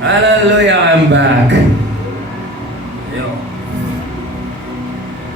Hallelujah, I'm back. Yo.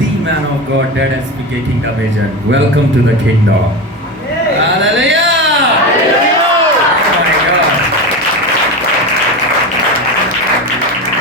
the man of God, Dad SPK Kingdom Agent. Welcome to the kingdom. Hallelujah. Oh my God.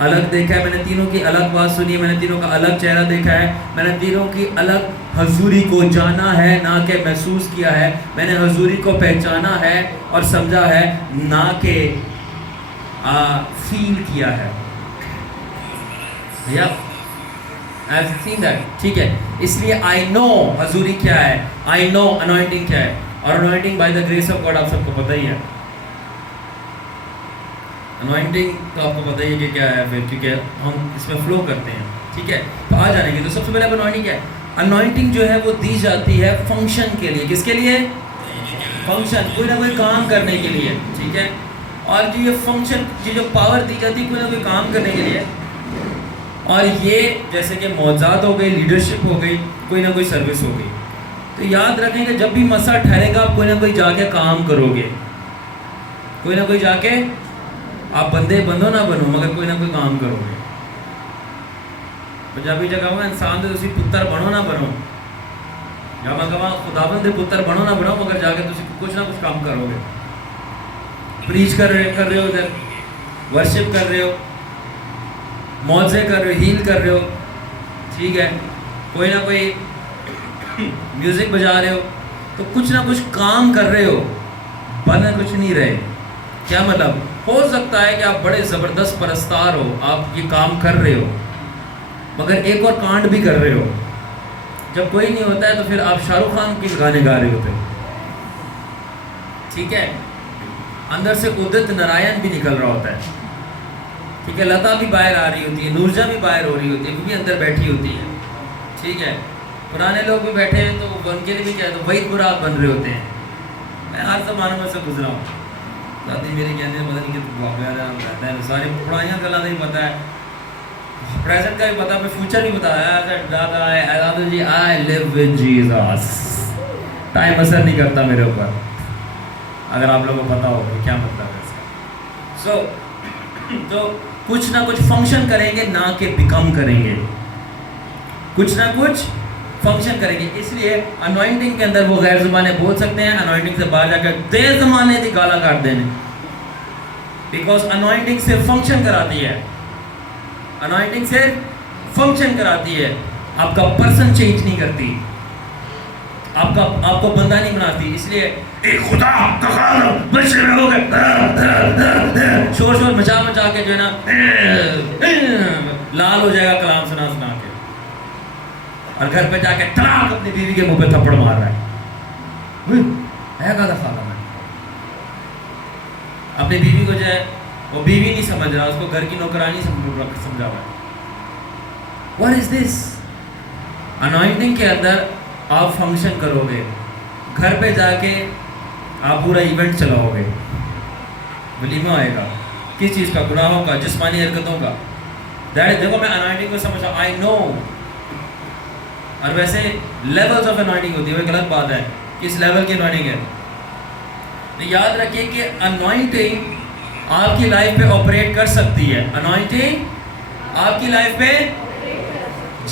الگ دیکھا ہے، میں نے تینوں کی الگ بات سنی ہے، میں نے تینوں کا الگ چہرہ دیکھا ہے، میں نے تینوں کی الگ حضوری کو جانا ہے نہ کہ محسوس کیا ہے، میں نے حضوری کو پہچانا ہے اور سمجھا ہے نہ کہ فیل کیا ہے. I've seen that. ٹھیک ہے، اس لیے I know حضوری کیا ہے، I know anointing کیا ہے. اور anointing by the grace of God آپ سب کو پتہ ہی ہے. anointing تو آپ کو پتہ ہی ہے کہ کیا ہے پھر، کیونکہ ہم اس میں فلو کرتے ہیں. ٹھیک ہے، تو آ جانے گے. تو سب سے پہلے اب anointing کیا ہے؟ anointing جو ہے وہ دی جاتی ہے فنکشن کے لیے. کس کے لیے؟ فنکشن، کوئی نہ کوئی کام کرنے کے لیے. ٹھیک ہے، اور جو یہ فنکشن، یہ جو پاور دی جاتی ہے کوئی نہ کوئی کام کرنے کے لیے. اور یہ جیسے کہ معجزات ہو گئی، لیڈرشپ ہو گئی، کوئی نہ کوئی سروس ہو گئی. تو یاد رکھیں کہ جب بھی مسئلہ ٹھہرے گا آپ کوئی نہ کوئی جا کے کام کرو گے. کوئی نہ کوئی جا کے، آپ بندے بندو نہ بنو مگر کوئی نہ کوئی کام کرو گے. پنجابی جگہ ہوگا انسان دے تسی پتر بنو نہ بنو، یا میں کہاں خداوند دے پتر بنو نہ بنو مگر جا کے تسی کچھ نہ کچھ کام کرو گے. پریچ کر رہے ہو، ادھر ورشپ کر رہے ہو، معجزے کر رہے ہو، ہیل کر رہے ہو. ٹھیک ہے، کوئی نہ کوئی میوزک بجا رہے ہو، تو کچھ نہ کچھ کام کر رہے ہو، بن کچھ نہیں رہے. کیا مطلب؟ ہو سکتا ہے کہ آپ بڑے زبردست پرستار ہو، آپ یہ کام کر رہے ہو مگر ایک اور کانڈ بھی کر رہے ہو. جب کوئی نہیں ہوتا ہے تو پھر آپ شاہ رخ خان کے گانے گا رہے ہوتے. ٹھیک ہے، اندر سے ادت نارائن بھی نکل رہا ہوتا ہے. ٹھیک ہے، لتا بھی باہر آ رہی ہوتی ہے، نورجا بھی باہر ہو رہی ہوتی ہے، وہ بھی اندر بیٹھی ہوتی ہے. ٹھیک ہے، پرانے لوگ بھی بیٹھے ہیں تو ان کے لیے بھی کیا ہے، تو وہی برات بن رہے ہوتے ہیں. میں ہر زمانے میں سے گزرا ہوں. دادی میرے کہتے ہیں پتہ نہیں کہ ساری پرانیاں گلاں نہیں پتہ ہے، پریزنٹ کا بھی پتہ ہے، فیوچر بھی پتہ ہے. دادا جی آئی لیو ود جیزس، ٹائم اثر نہیں کرتا میرے اوپر. اگر آپ لوگوں کو پتہ ہو کہ کیا مطلب ہے اس کا. تو کچھ نہ کچھ فنکشن کریں گے نہ کہ بیکم کریں گے. کچھ نہ کچھ فنکشن کریں گے. اس لیے انوائنٹنگ کے اندر وہ غیر زبانیں بول سکتے ہیں، انوائنٹنگ سے باہر جا کر تیز زمانے کی گالا کاٹ دینے. بیکاز انوائنٹنگ صرف فنکشن کراتی ہے، انوائنٹنگ صرف فنکشن کراتی ہے، آپ کا پرسن چینج نہیں کرتی، آپ کو بندہ نہیں بناتی. اس لیے ایک خدا کا خالق بچے میں ہو گئے شور مچا کے جو ہے نا لال ہو جائے گا کلام سنا کے، اور گھر پہ جا کے طلاق اپنی بیوی کے منہ پہ تھپڑ مار رہا ہے کا دفعہ میں اپنی بیوی کو جو ہے وہ بیوی نہیں سمجھ رہا، اس کو گھر کی نوکرانی سمجھا ہوا ہے. What is this؟ انوائنٹنگ کے اندر آپ فنکشن کرو گے، گھر پہ جا کے آپ پورا ایونٹ چلاؤ گے، ولیمہ آئے گا. کس چیز کا؟ گناہوں کا، جسمانی حرکتوں کا. دیکھو میں انوائنٹنگ کو سمجھا، آئی نو. اور ویسے لیولز آف انوائنٹنگ ہوتی ہے، وہ ایک الگ بات ہے کس لیول کی انوائنٹنگ ہے. یاد رکھیے کہ انوائنٹنگ آپ کی لائف پہ آپریٹ کر سکتی ہے. انوائنٹنگ آپ کی لائف پہ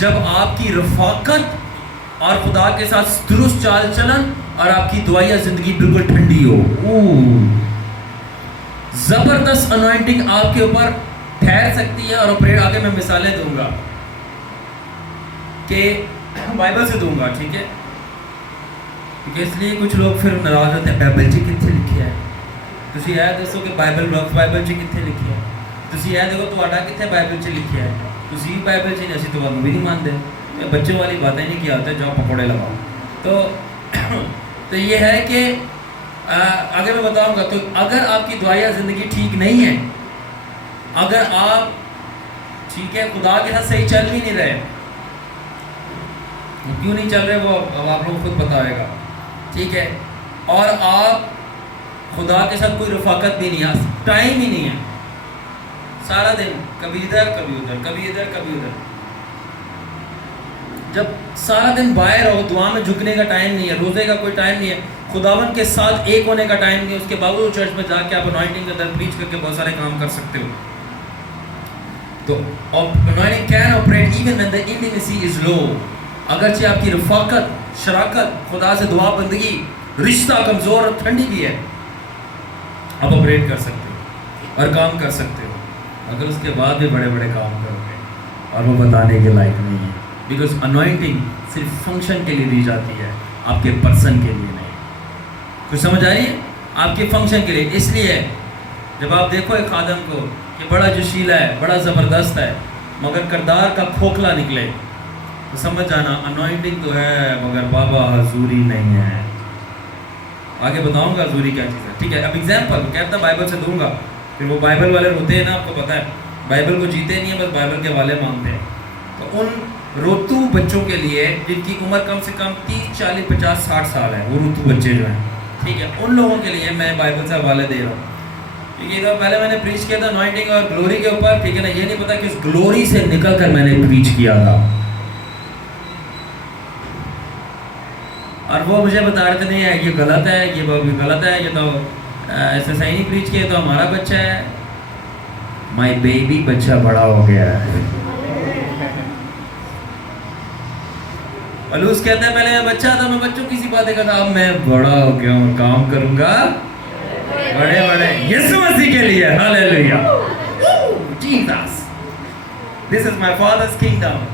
جب آپ کی رفاقت اور خدا کے ساتھ درست چال چلن اور آپ کی دعائیہ زندگی بالکل ٹھنڈی ہو. زبردست انوائنٹنگ آپ کے اوپر ٹھہر سکتی ہے اور آپریٹ. آگے میں مثالیں دوں گا کہ بائبل سے دوں گا. ٹھیک ہے، کیونکہ اس لیے کچھ لوگ پھر ناراض ہوتے ہیں بائبل جی کتنے لکھی ہے. تسی یہ دسو کہ بائبل جی کتنے لکھی ہے. تسی یہ دیکھو تہاڈا کتنے بائبل چ لکھیا ہے. تسی بائبل چ نہیں، اسی تمہیں بھی نہیں مانتے. بچوں والی باتیں نہیں کیا ہوتا، جاؤ پکوڑے لگاؤ. تو یہ ہے کہ آگے میں بتاؤں گا. تو اگر آپ کی دعائیہ زندگی ٹھیک نہیں ہے، اگر آپ ٹھیک ہے خدا کے ساتھ صحیح چل بھی نہیں رہے، کیوں نہیں چل رہے وہ اب آپ لوگ خود پتہ ہوئے گا. ٹھیک ہے، اور آپ خدا کے ساتھ کوئی رفاقت بھی نہیں ہے، ٹائم ہی نہیں ہے، سارا دن کبھی ادھر کبھی ادھر، کبھی ادھر کبھی ادھر. جب سارا دن باہر ہو، دعا میں جھکنے کا ٹائم نہیں ہے، روزے کا کوئی ٹائم نہیں ہے، خداوند کے ساتھ ایک ہونے کا ٹائم نہیں ہے، اس کے باوجود چرچ میں جا کے آپ انوائنٹنگ کے اندر پریچ کر کے بہت سارے کام کر سکتے ہو. تو anointing can operate even when the intimacy is low. اگرچہ آپ کی رفاقت، شراکت، خدا سے دعا بندگی، رشتہ کمزور اور ٹھنڈی بھی ہے، آپ آپریٹ کر سکتے ہو اور کام کر سکتے ہو. مگر اس کے بعد بھی بڑے بڑے کام کرو گے اور وہ بتانے کے لائق نہیں ہے. بیکاز انوائنٹنگ صرف فنکشن کے لیے دی جاتی ہے, آپ کے پرسن کے لیے نہیں. کچھ سمجھ آ رہی ہے؟ آپ کے فنکشن کے لیے. اس لیے جب آپ دیکھو ایک خادم کو کہ بڑا جوشیلا ہے, بڑا زبردست ہے, مگر کردار کا کھوکھلا نکلے, تو سمجھ جانا انوائنٹنگ تو ہے مگر بابا حضوری نہیں ہے. آگے بتاؤں گا حضوری کیا چیز ہے. ٹھیک ہے, اب ایگزامپل کہتا بائبل سے دوں گا, پھر وہ بائبل والے روتے ہیں نا, آپ کو پتہ ہے بائبل کو جیتے نہیں ہیں, بس بائبل کے والے مانتے ہیں. تو ان روتو بچوں کے لیے جن کی عمر کم سے کم 30 40 50 60 سال ہے, وہ روتو بچے جو ہیں, ٹھیک ہے, ان لوگوں کے لیے میں بائبل سے حوالے دے رہا ہوں. ٹھیک ہے, پہلے میں نے پریچ کیا تھا انوائنٹنگ اور گلوری کے اوپر, ٹھیک ہے نا. یہ نہیں پتا کہ اس گلوری سے نکل کر میں نے پریچ کیا تھا, اور وہ مجھے بتا رہے تھے نہیں ہے یہ غلط ہے, یہ غلط ہے, یہ تو ایسے صحیح نہیں پریچ کیا, تو ہمارا بچہ ہے. مائی بیبی بچہ بڑا ہو گیا ہے. پلوس کہتا ہے پہلے میں بچہ تھا, میں بچوں کی سی باتیں کرتا, اب میں بڑا ہو گیا ہوں, کام کروں گا بڑے بڑے یسوع مسیح کے لیے. Hallelujah, Jesus, this is my father's kingdom.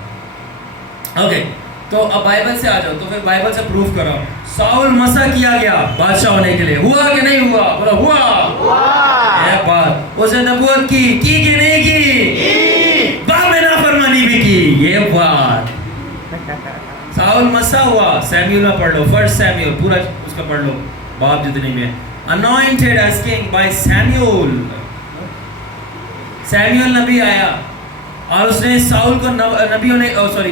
Okay, تو اب بائبل سے آ جاؤ, تو پھر بائبل سے پروف کرو. ساؤل مسا کیا گیا بادشاہ ہونے کے لیے, ہوا کہ نہیں ہوا؟ بولا ہوا. ایک بات, اس نے نبوت کی کہ نہیں کی؟ باپ میں نافرمانی بھی کی. یہ بات ساؤل مسا ہوا. سیمیول میں پڑھ لو, فرسٹ سیمیول پورا اس کا پڑھ لو, باپ جتنی بھی ہے. anointed as king by Samuel. Samuel نبی آیا اور اس نے ساؤل کو نبی ہونے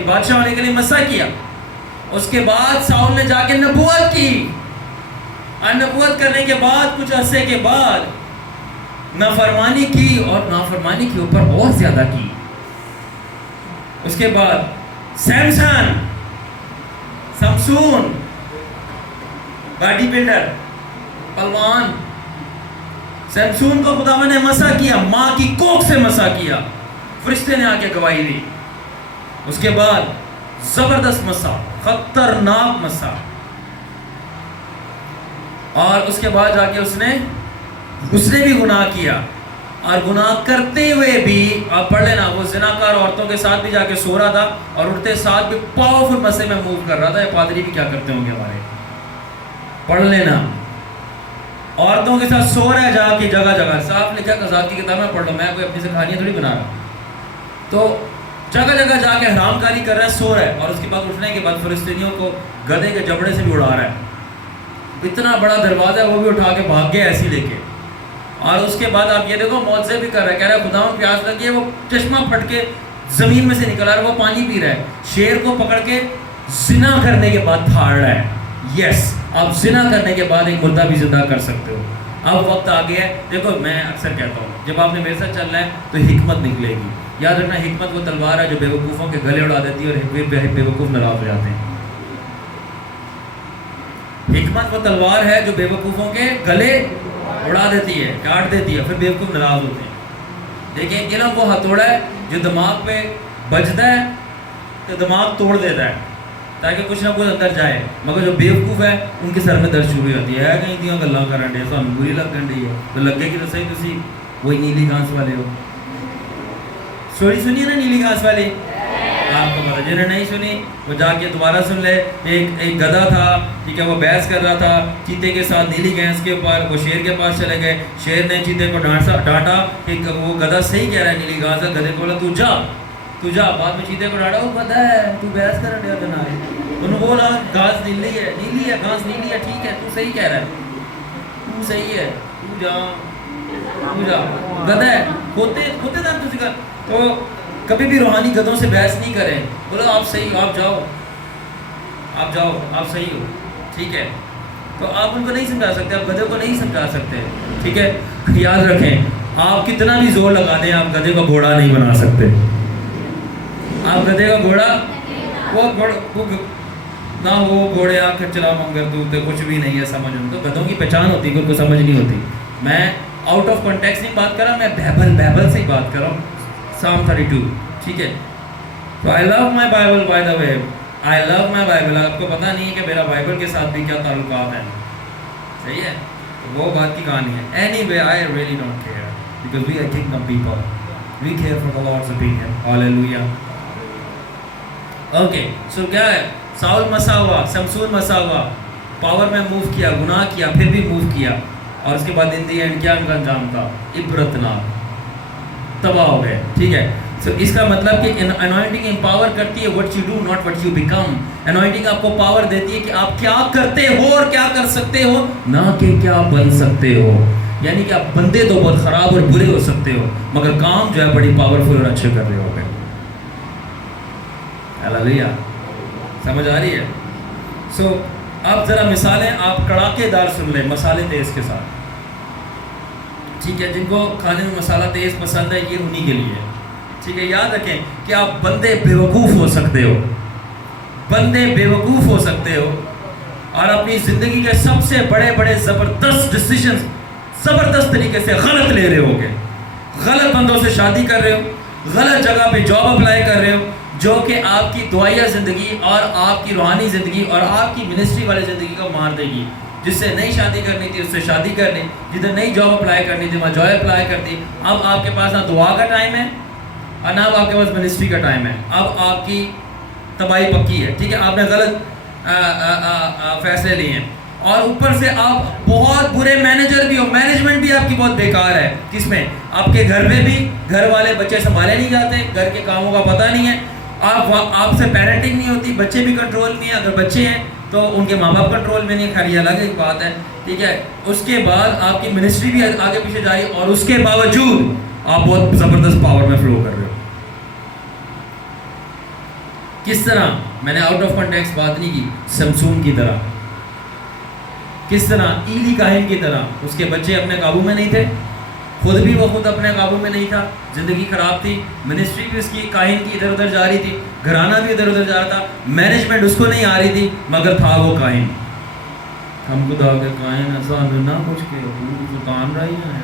بادشاہ ہونے کے لیے مسا کیا. اس کے بعد ساؤل نے جا کے نبوت کی, اور نبوت کرنے کے بعد کچھ عرصے کے بعد نافرمانی کی, اور نافرمانی کے اوپر اور زیادہ کی. اس کے بعد سمسون باڈی بلڈر, پلوان, سمسون کو خدا نے مسا کیا, ماں کی کوکھ سے مسا کیا, فرشتے نے آ کے گواہی دی. اس کے بعد زبردست مسا, خطرناک مسا, اور اس کے بعد جا کے اس نے بھی گناہ کیا, اور گناہ کرتے ہوئے بھی آپ پڑھ لینا, وہ زناکار عورتوں کے ساتھ بھی جا کے سو رہا تھا, اور اٹھتے ساتھ بھی پاورفل مسے میں موو کر رہا تھا. یہ پادری بھی کیا کرتے ہوں گے ہمارے, پڑھ لینا. عورتوں کے ساتھ سو رہا ہے جا کے جگہ جگہ, صاف لکھا قضات کی کتاب میں پڑھ لو, میں کوئی اپنی سے کہانیاں تھوڑی بنا رہا. تو جگہ جگہ جا کے حرام کاری کر رہا ہے, سو رہا ہے, اور اس کے بعد اٹھنے کے بعد فلسطینیوں کو گدھے کے جبڑے سے بھی اڑا رہا ہے. اتنا بڑا دروازہ ہے, وہ بھی اٹھا کے بھاگ گئے ایسی لے کے. اور اس کے بعد آپ یہ دیکھو معجزے بھی کر رہا ہے, کہہ رہا ہے خداوند پیاس لگی ہے, وہ چشمہ پھٹ کے زمین میں سے نکل آ رہا ہے, وہ پانی پی رہا ہے. شیر کو پکڑ کے زنا کرنے کے بعد پھاڑ رہا ہے. یس, آپ زنا کرنے کے بعد ایک مردہ بھی زندہ کر سکتے ہو. اب وقت آ گیا ہے. دیکھو میں اکثر کہتا ہوں, جب آپ نے میرے ساتھ چلنا ہے تو حکمت نکلے گی. یاد رکھنا, حکمت وہ تلوار ہے جو بے وقوفوں کے گلے اڑا دیتی ہے, اور بے وقوف ناراض ہو جاتے ہیں. حکمت وہ تلوار ہے جو بے وقوفوں کے گلے اڑا دیتی ہے, کاٹ دیتی ہے, پھر بے وقوف ناراض ہوتے ہیں. لیکن علم وہ ہتھوڑا ہے جو دماغ پہ بجتا ہے تو دماغ توڑ دیتا ہے تاکہ کچھ نہ کچھ اندر جائے. مگر جو بے وقوف ہے ان کے سر میں درد شروع ہو جاتی ہے, کہیں دیا گلا کرن ڈے سانوں بری لگن ڈی ہے, تو لگے گی تو صحیح تسی وہی نیلی گھاس والے ہو. سٹوری سنی ہے نا نیلی گھاس والی, آپ کو پتا, جنہیں نہیں سنی وہ جا کے دوبارہ سن لے. ایک گدھا تھا, ٹھیک ہے, وہ بحث کر رہا تھا چیتے کے ساتھ نیلی گھاس کے اوپر. وہ شیر کے پاس چلے گئے, شیر نے چیتے کو ڈانٹا کہ وہ گدھا صحیح کہہ رہا ہے, نیلی گھاس ہے. گدھے کو بولا تو جا. بعد میں چیتے کو ڈانٹا, وہ گدھا ہے تو بحث کر رہا ہے. انہوں نے بولا گھاس نیلی ہے, گھاس نیلی ہے, ٹھیک ہے تو صحیح کہہ رہا ہے, تو صحیح ہے, تو جا. گدھا ہے ہوتے تھا تو سکھا. تو کبھی بھی روحانی گدھوں سے بحث نہیں کریں. بولو آپ صحیح ہو, آپ جاؤ, آپ صحیح ہو, ٹھیک ہے. تو آپ ان کو نہیں سمجھا سکتے, آپ گدھے کو نہیں سمجھا سکتے, ٹھیک ہے. یاد رکھیں, آپ کتنا بھی زور لگا دیں, آپ گدھے کو گھوڑا نہیں بنا سکتے. آپ گدھے کا گھوڑا نہ وہ گھوڑے آ چلا منگر تو کچھ بھی نہیں ہے سمجھ. ان کو گدھوں کی پہچان ہوتی ہے, ان کو سمجھ نہیں ہوتی. میں آؤٹ آف کانٹیکس نہیں بات کر رہا, میں بائبل سے ہی بات کر رہا ہوں. Psalm 32, ٹھیک ہے. تو I love my Bible by the way, I love my Bible. آپ کو پتہ نہیں ہے کہ میرا بائبل کے ساتھ بھی کیا تعلقات ہیں, صحیح ہے. وہ بات کی کہانی ہے. Anyway, I really don't care because we are kingdom people. We care for the Lord's opinion. Hallelujah. Okay, so کیا ہے, ساؤل مسا ہوا, شمشون مسا ہوا, پاور میں موو کیا, گناہ کیا, پھر بھی موو کیا, اور اس کے بعد ان دی اینڈ کیا ان کا انجام تھا, عبرتناک, تباہ ہو گئے. ٹھیک ہے, سو اس کا مطلب کہ انوائنٹنگ امپاور کرتی ہے what you do not what you become. Anointing آپ کو پاور دیتی ہے کہ آپ کیا کرتے ہو اور کیا کر سکتے ہو, نہ کہ کیا بن سکتے ہو. یعنی کہ آپ بندے تو بہت خراب اور برے ہو سکتے ہو, مگر کام جو ہے بڑی پاورفل اور اچھے کر رہے ہو گے. ہاللیلویا, سمجھ آ رہی ہے؟ سو اب ذرا مثالیں آپ کڑاکے دار سن لیں, مسالے تیز کے ساتھ. ٹھیک ہے, جن کو کھانے میں مسالہ تیز پسند ہے یہ انہی کے لیے. ٹھیک ہے, یاد رکھیں کہ آپ بندے بیوقوف ہو سکتے ہو, بندے بیوقوف ہو سکتے ہو, اور اپنی زندگی کے سب سے بڑے بڑے زبردست ڈیسیژنز زبردست طریقے سے غلط لے رہے ہو گے. غلط بندوں سے شادی کر رہے ہو, غلط جگہ پہ جاب اپلائی کر رہے ہو, جو کہ آپ کی دعائیہ زندگی اور آپ کی روحانی زندگی اور آپ کی منسٹری والی زندگی کو مار دے گی. جس سے نئی شادی کرنی تھی اس سے شادی کر لی, جدھر نئی جاب اپلائی کرنی تھی وہاں جاب اپلائی کر دی. اب آپ کے پاس نہ دعا کا ٹائم ہے اور نہ اب آپ کے پاس منسٹری کا ٹائم ہے. اب آپ کی تباہی پکی ہے. ٹھیک ہے, آپ نے غلط فیصلے لیے ہیں, اور اوپر سے آپ بہت برے مینیجر بھی ہو, مینجمنٹ بھی آپ کی بہت بیکار ہے. کس میں؟ آپ کے گھر میں بھی گھر والے بچے سنبھالے نہیں جاتے, گھر کے کاموں کا پتہ نہیں ہے, آپ سے پیرنٹنگ نہیں ہوتی, بچے بھی کنٹرول میں ہیں, اگر بچے ہیں تو ان کے ماں باپ کنٹرول میں نہیں. خیر یہ الگ ایک بات ہے. ٹھیک ہے, اس کے بعد آپ کی منسٹری بھی آگے پیچھے جا رہی ہے, اور اس کے باوجود آپ بہت زبردست پاور میں فلو کر رہے ہو. کس طرح؟ میں نے آؤٹ آف کنٹیکسٹ بات نہیں کی. شمشون کی طرح, کس طرح؟ ایلی کاہن کی طرح. اس کے بچے اپنے قابو میں نہیں تھے, خود بھی وہ خود اپنے قابو میں نہیں تھا, زندگی خراب تھی, منسٹری بھی اس کی کاہن کی ادھر ادھر جا رہی تھی, گھرانہ بھی ادھر ادھر جا رہا تھا, مینجمنٹ اس کو نہیں آ رہی تھی, مگر تھا وہ کاہن. ہم خدا کے کاہن ایسا نہ کچھ کہ کام رہی ہے.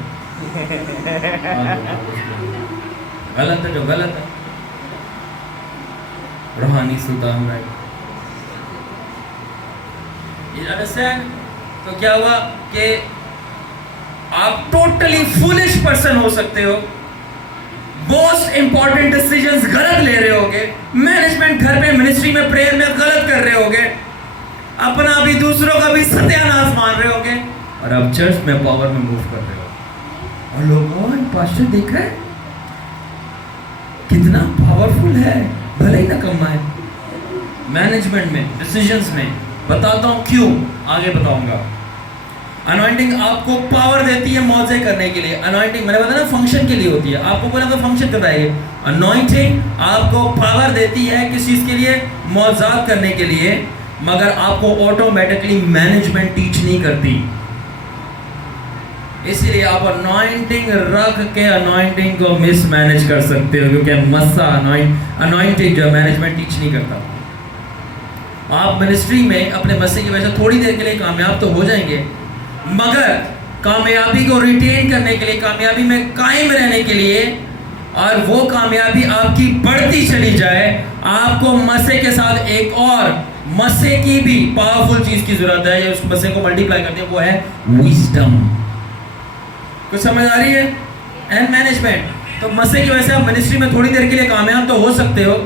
غلط ہے جو غلط ہے. روحانی سلطان رائے. تو کیا ہوا کہ آپ ٹوٹلی فولش پرسن ہو سکتے ہو, موسٹ امپورٹنٹ ڈیسیژنز غلط لے رہے ہوگے, مینجمنٹ گھر پہ منسٹری میں پریئر میں غلط کر رہے ہوگے, اپنا بھی دوسروں کا بھی ستیہ ناش مان رہے ہوگے, اور اب چرچ میں پاور میں موو کر رہے ہو. اور لوگ پاسٹر دیکھ رہے ہیں کتنا پاورفل ہے, بھلے ہی نہ کم ہے مینجمنٹ میں, ڈیسیژنز میں. بتاتا ہوں کیوں, آگے بتاؤں گا. انوائنٹنگ آپ کو پاور دیتی ہے معجزے کرنے کے لیے. انوائنٹنگ میں نے بتایا نا فنکشن کے لیے ہوتی ہے, آپ کو بولا تو فنکشن کروائیے. انوائنٹنگ آپ کو پاور دیتی ہے کس چیز کے لیے؟ معجزات کرنے کے لیے, مگر آپ کو آٹومیٹکلی مینجمنٹ ٹیچ نہیں کرتی. اس لیے آپ انوائنٹنگ رکھ کے انوائنٹنگ کو مس مینج کر سکتے ہو, کیونکہ مسا انوائنٹنگ جو مینجمنٹ ٹیچ نہیں کرتا. آپ منسٹری میں اپنے مسئلے کی وجہ سے تھوڑی دیر کے لیے کامیاب تو ہو جائیں گے, مگر کامیابی کو ریٹین کرنے کے لیے, کامیابی میں قائم رہنے کے لیے, اور وہ کامیابی آپ کی بڑھتی چلی جائے, آپ کو مسئلے کے ساتھ ایک اور مسئلے کی بھی پاورفل چیز کی ضرورت ہے, اس مسئلے کو ملٹیپلائی کرتے ہیں, وہ ہے وزڈم. کچھ سمجھ آ رہی ہے؟ And management. تو مسئلے کی وجہ سے آپ منسٹری میں تھوڑی دیر کے لیے کامیاب تو ہو سکتے ہو,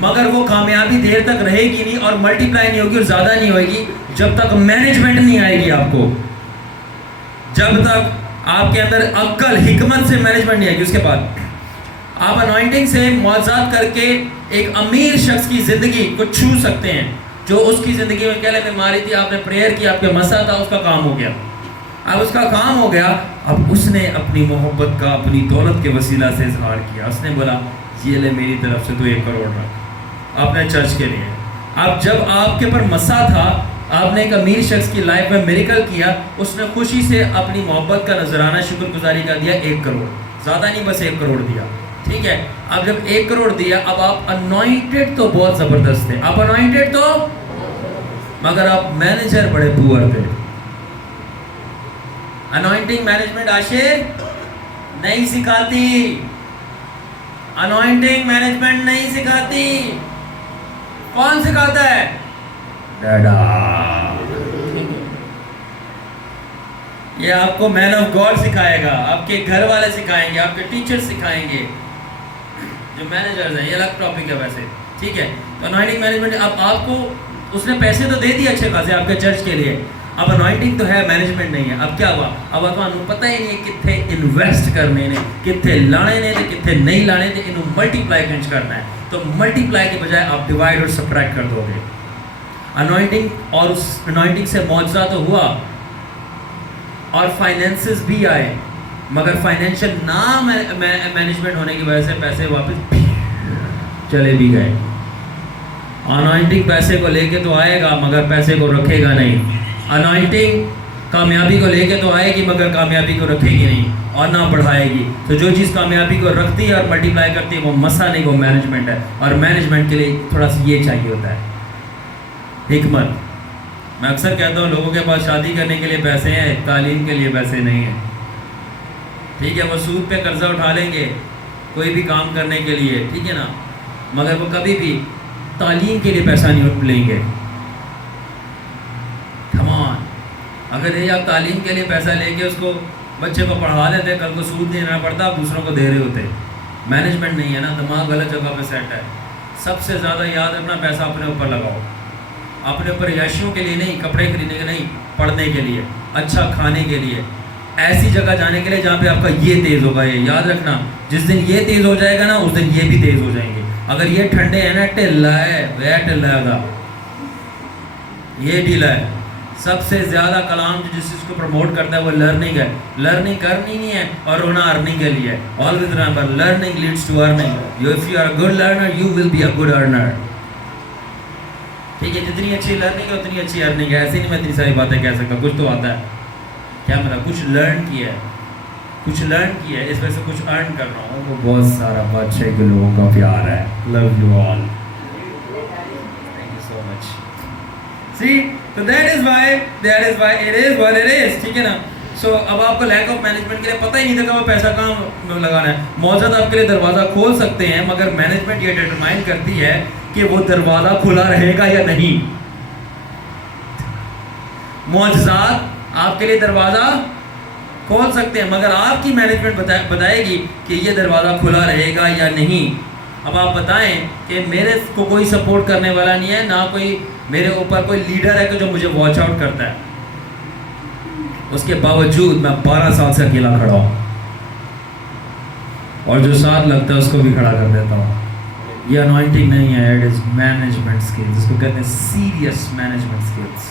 مگر وہ کامیابی دیر تک رہے گی نہیں, اور ملٹیپلائی نہیں ہوگی, اور زیادہ نہیں ہوئے گی جب تک مینجمنٹ نہیں آئے گی آپ کو, جب تک آپ کے اندر عقل حکمت سے مینجمنٹ نہیں آئے گی. اس کے بعد آپ انوائنٹنگ سے معجزات کر کے ایک امیر شخص کی زندگی کو چھو سکتے ہیں, جو اس کی زندگی میں کیا بیماری تھی, آپ نے پریئر کی, آپ کے مسئلہ تھا, اس کا کام ہو گیا. اب اس کا کام ہو گیا, اب اس نے اپنی محبت کا اپنی دولت کے وسیلہ سے اظہار کیا. اس نے بولا یہ لے میری طرف سے تو 1 کروڑ رکھ اپنے چرچ کے لیے. اب جب آپ کے پر مسا تھا, آپ نے ایک امیر شخص کی لائف میں میریکل کیا, اس نے خوشی سے اپنی محبت کا نذرانہ شکر گزاری کا دیا 1 کروڑ, زیادہ نہیں بس 1 کروڑ دیا. ٹھیک ہے, اب جب 1 کروڑ دیا, اب آپ انوائنٹڈ تو بہت زبردست تھے, آپ انوائنٹڈ تو, مگر آپ مینیجر بڑے پور تھے. انوائنٹنگ مینجمنٹ عاشر نہیں سکھاتی, انوائنٹنگ مینجمنٹ نہیں سکھاتی. کون سکھاتا ہے؟ ڈیڈا. یہ آپ کو مین آف گاڈ سکھائے گا, آپ کے گھر والے سکھائیں گے, آپ کے ٹیچر سکھائیں گے, جو مینیجرز ہیں. یہ الگ ٹاپک ہے ویسے, ٹھیک ہے. تو انوائنٹنگ مینجمنٹ, اب آپ کو اس نے پیسے تو دے دیے اچھے خاصے آپ کے چرچ کے لیے, اب انوائنٹنگ تو ہے, مینجمنٹ نہیں ہے. اب کیا ہوا, اب تمہیں پتہ ہی نہیں ہے کتنے انویسٹ کرنے نے, کتنے لانے نے, کتنے نہیں لانے نے, انہوں ملٹیپلائی کنچ کرنا ہے. تو ملٹیپلائی کے بجائے آپ ڈیوائڈ اور سبٹریکٹ کر دو گے. انوائنٹنگ, اور اس انوائنٹنگ سے معجزہ تو ہوا اور فائنینسز بھی آئے, مگر فائنینشیل نہ مینجمنٹ ہونے کی وجہ سے پیسے واپس چلے بھی گئے. انوائنٹنگ پیسے کو لے کے تو آئے گا مگر پیسے کو رکھے گا نہیں. انوائنٹنگ کامیابی کو لے کے تو آئے گی مگر کامیابی کو رکھے گی نہیں اور نہ بڑھائے گی. تو جو چیز کامیابی کو رکھتی ہے اور ملٹیپلائی کرتی ہے وہ مسا نہیں, وہ مینجمنٹ ہے. اور مینجمنٹ کے لیے تھوڑا سا یہ چاہیے ہوتا ہے, حکمت. میں اکثر کہتا ہوں لوگوں کے پاس شادی کرنے کے لیے پیسے ہیں, تعلیم کے لیے پیسے نہیں ہیں. ٹھیک ہے, وہ سود پہ قرضہ اٹھا لیں گے کوئی بھی کام کرنے کے لیے, ٹھیک ہے نا, مگر وہ کبھی بھی تعلیم کے لیے پیسہ نہیں لیں گے. کمان, اگر یہ آپ تعلیم کے لیے پیسہ لے کے اس کو بچے کو پڑھا دیتے, کل کو سود نہیں دینا پڑتا, آپ دوسروں کو دے رہے ہوتے. مینجمنٹ نہیں ہے نا, دماغ غلط جگہ پہ سیٹ ہے. سب سے زیادہ یاد رکھنا, پیسہ اپنے اوپر لگاؤ, اپنے اوپر عیاشیوں کے لیے نہیں, کپڑے خریدنے کے نہیں, پڑھنے کے لیے, اچھا کھانے کے لیے, ایسی جگہ جانے کے لیے جہاں پہ آپ کا یہ تیز ہوگا. یہ یاد رکھنا, جس دن یہ تیز ہو جائے گا نا اس دن یہ بھی تیز ہو جائیں گے. اگر یہ ٹھنڈے ہیں نا, ٹھلا ہے وہ ٹھلا گا, یہ ڈھیلا ہے. سب سے زیادہ کلام جو جس چیز کو پروموٹ کرتا ہے وہ لرننگ ہے. لرننگ کرنی نہیں ہے اور رونا ارننگ کے لیے. Always remember, learning leads to earning. If you are a good learner you will be a good earner. ٹھیک ہے, جتنی اچھی لرننگ ہے اتنی اچھی ارننگ ہے. ایسے نہیں میں اتنی ساری باتیں کہہ سکتا, کچھ تو آتا ہے. کیا مطلب, کچھ لرن کیا ہے, کچھ لرن کیا ہے, اس وجہ سے کچھ ارن کر رہا ہوں. وہ بہت سارا بادشاہ کے لوگوں کا پیار ہے. Love you all, thank you so much. See, تو that is why it is what it is. ٹھیک ہے نا. سو اب آپ کو لیک آف مینجمنٹ کے لیے پتہ ہی نہیں تھا کہ وہ پیسہ کہاں لگانا ہے. معجزہ آپ کے لیے دروازہ کھول سکتے ہیں مگر مینجمنٹ یہ ڈیٹرمائن کرتی ہے کہ وہ دروازہ کھلا رہے گا یا نہیں. معجزات آپ کے لیے دروازہ کھول سکتے ہیں مگر آپ کی مینجمنٹ بتائے گی کہ یہ دروازہ کھلا رہے گا یا نہیں. اب آپ بتائیں کہ میرے کو کوئی سپورٹ کرنے والا نہیں ہے, نہ کوئی میرے اوپر کوئی لیڈر ہے کہ جو مجھے واچ آؤٹ کرتا ہے, اس کے باوجود میں 12 سال سے اکیلا کھڑا ہوں اور جو ساتھ لگتا ہے اس کو بھی کھڑا کر دیتا ہوں. یہ انوائنٹنگ نہیں ہے, اٹ از مینجمنٹ اسکلز, جس کو کہتے ہیں سیریس مینجمنٹ اسکلز.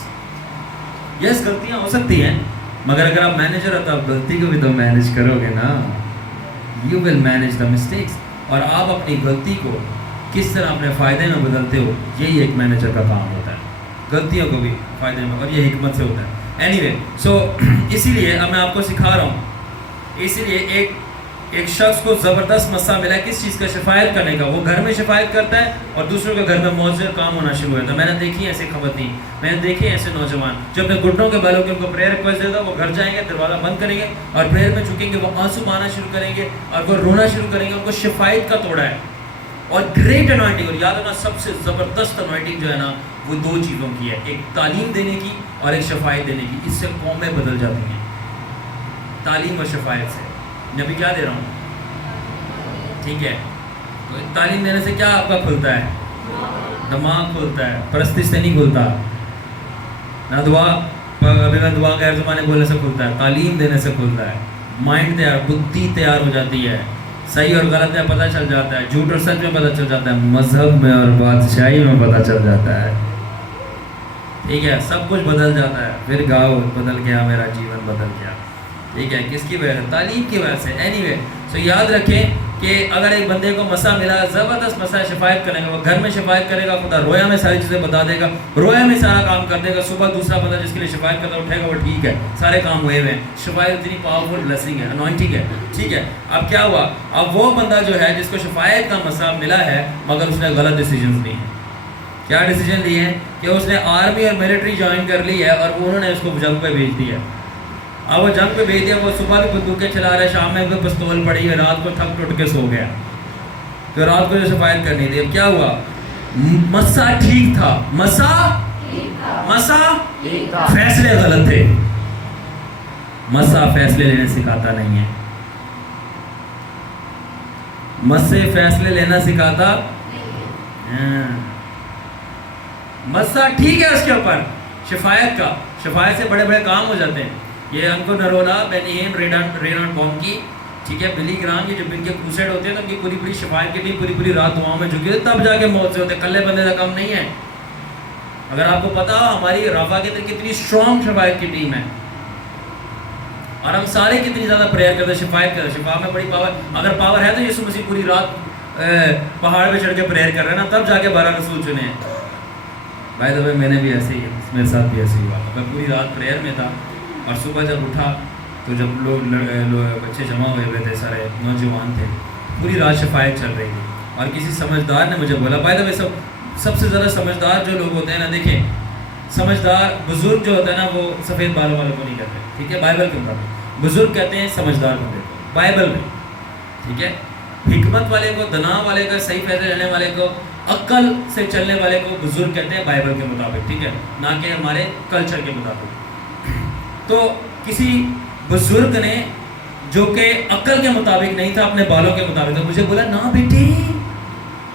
یس, غلطیاں ہو سکتی ہیں مگر اگر آپ مینیجر ہو تو آپ غلطی کو بھی تو مینیج کرو گے نا. You will manage the mistakes. اور آپ اپنی غلطی کو کس طرح اپنے فائدے میں بدلتے ہو, یہی ایک مینیجر کا کام ہوتا ہے. غلطیوں کو بھی فائدے میں, اور یہ حکمت سے ہوتا ہے. اینی وے, سو اسی لیے اب میں آپ کو سکھا رہا ہوں. اسی لیے ایک شخص کو زبردست مسئلہ ملا ہے کس چیز کا, شفایت کرنے کا. وہ گھر میں شفایت کرتا ہے اور دوسروں کے گھر میں مؤثر کام ہونا شروع ہوتا ہے. میں نے دیکھی ایسے خواتین, میں نے دیکھے ایسے نوجوان جو اپنے گھٹنوں کے بالوں کے ان کو پریئر ریکویسٹ دیتا ہے, وہ گھر جائیں گے, دروازہ بند کریں گے اور پریئر میں جھکیں گے, وہ آنسو آنا شروع کریں گے اور وہ رونا شروع کریں گے. ان کو شفایت کا توڑا ہے. اور گریٹ انوائنٹنگ, اور یاد رکھنا سب سے زبردست انوائنٹنگ جو ہے نا وہ 2 چیزوں کی ہے, ایک تعلیم دینے کی اور ایک شفایت دینے کی. اس سے قومیں بدل جاتی ہیں, تعلیم اور شفایت سے. نبی کیا دے رہا ہوں, ٹھیک ہے. تو تعلیم دینے سے کیا آپ کا کھلتا ہے, دماغ کھلتا ہے, پرستش سے نہیں کھلتا. نہ دعا, ابھی میں دعا غیر زبانیں بولنے سے کھلتا ہے, تعلیم دینے سے کھلتا ہے. مائنڈ تیار, بدھی تیار ہو جاتی ہے, صحیح اور غلط میں پتہ چل جاتا ہے, جھوٹ اور سچ میں پتہ چل جاتا ہے, مذہب میں اور بادشاہی میں پتہ چل جاتا ہے. ٹھیک ہے, سب کچھ بدل جاتا ہے. پھر گاؤ بدل گیا, میرا جیون بدل گیا. ٹھیک ہے, کس کی وجہ سے, تعلیم کی وجہ سے. اینی وے, سو یاد رکھیں کہ اگر ایک بندے کو مسئلہ ملا, زبردست مسئلہ, شفایت کرے گا, وہ گھر میں شفایت کرے گا, خدا رویا میں ساری چیزیں بتا دے گا, رویا میں سارا کام کر دے گا. صبح دوسرا بندہ جس کے لیے شفایت کرتا اٹھے گا, وہ ٹھیک ہے, سارے کام ہوئے ہوئے ہیں. شفایت اتنی پاورفل بلیسنگ ہے, انوائنٹنگ ہے. ٹھیک ہے, اب کیا ہوا, اب وہ بندہ جو ہے جس کو شفایت کا مسئلہ ملا ہے مگر اس نے غلط ڈیسیجنز لیے ہیں. کیا ڈیسیجن لیے ہیں کہ اس نے آرمی اور ملٹری جوائن کر لی ہے اور انہوں نے اس کو جنگ پہ بھیج دیا. اب وہ جنگ پہ بھیج دیا, وہ صبح بھی بندوقیں چلا رہا ہے, شام میں بھی پستول پڑی ہے, رات کو تھک ٹوٹ کے سو گیا. تو رات کو جو شفایت کرنی تھی, اب کیا ہوا, مسا ٹھیک تھا, مسا فیصلے غلط تھے. مسا فیصلے لینے سکھاتا نہیں ہے. مسے فیصلے لینا سکھاتا. مسا ٹھیک ہے اس کے اوپر شفایت کا، شفایت سے بڑے بڑے کام ہو جاتے ہیں. یہ انکو نرولا، بینیم، رینالڈ بوم کی، ٹھیک ہے، بلی گرام، یہ جب ان کے کروسیڈ ہوتے ہیں تو ان کی پوری پوری شفایت کی ٹیم پوری رات دعاؤں میں جھکی ہوتی ہے، تب جا کے موت سے ہوتے ہیں. کلے بندے کا کام نہیں ہے. اگر آپ کو پتا ہو ہماری رافا کے اندر کتنی اسٹرانگ شفایت کی ٹیم ہے، اور ہم سارے کتنی زیادہ پریئر کرتے ہیں، شفایت کرتے ہیں. شفا میں بڑی پاور، اگر پاور ہے تو یسوع مسیح پوری رات پہاڑ پہ چڑھ کے پریئر کر رہے ہیں نا، تب جا کے 12 رسول چنے ہیں. بائی دا وے میں نے بھی ایسے ہی، میرے ساتھ بھی ایسے ہی ہوا. میں پوری رات پریئر میں تھا، اور صبح جب اٹھا تو جب لوگ بچے جمع ہوئے ہوئے تھے، سارے نوجوان تھے، پوری رات شفایت چل رہی تھی. اور کسی سمجھدار نے مجھے بولا، بائی دا وے سب سے زیادہ سمجھدار جو لوگ ہوتے ہیں نا، دیکھیں سمجھدار بزرگ جو ہوتا ہے نا، وہ سفید بالوں والوں کو نہیں کہتے، ٹھیک ہے، بائبل کے مطابق بزرگ کہتے ہیں سمجھدار بندے کو بائبل میں، ٹھیک ہے. حکمت والے کو، دنا والے کو، صحیح فیصلے لینے والے کو، عقل سے چلنے والے کو بزرگ کہتے ہیں بائبل کے مطابق، ٹھیک ہے، نہ کہ ہمارے کلچر کے مطابق. تو کسی بزرگ نے جو کہ عقل کے مطابق نہیں تھا، اپنے بالوں کے مطابق تھا، مجھے بولا نا بیٹے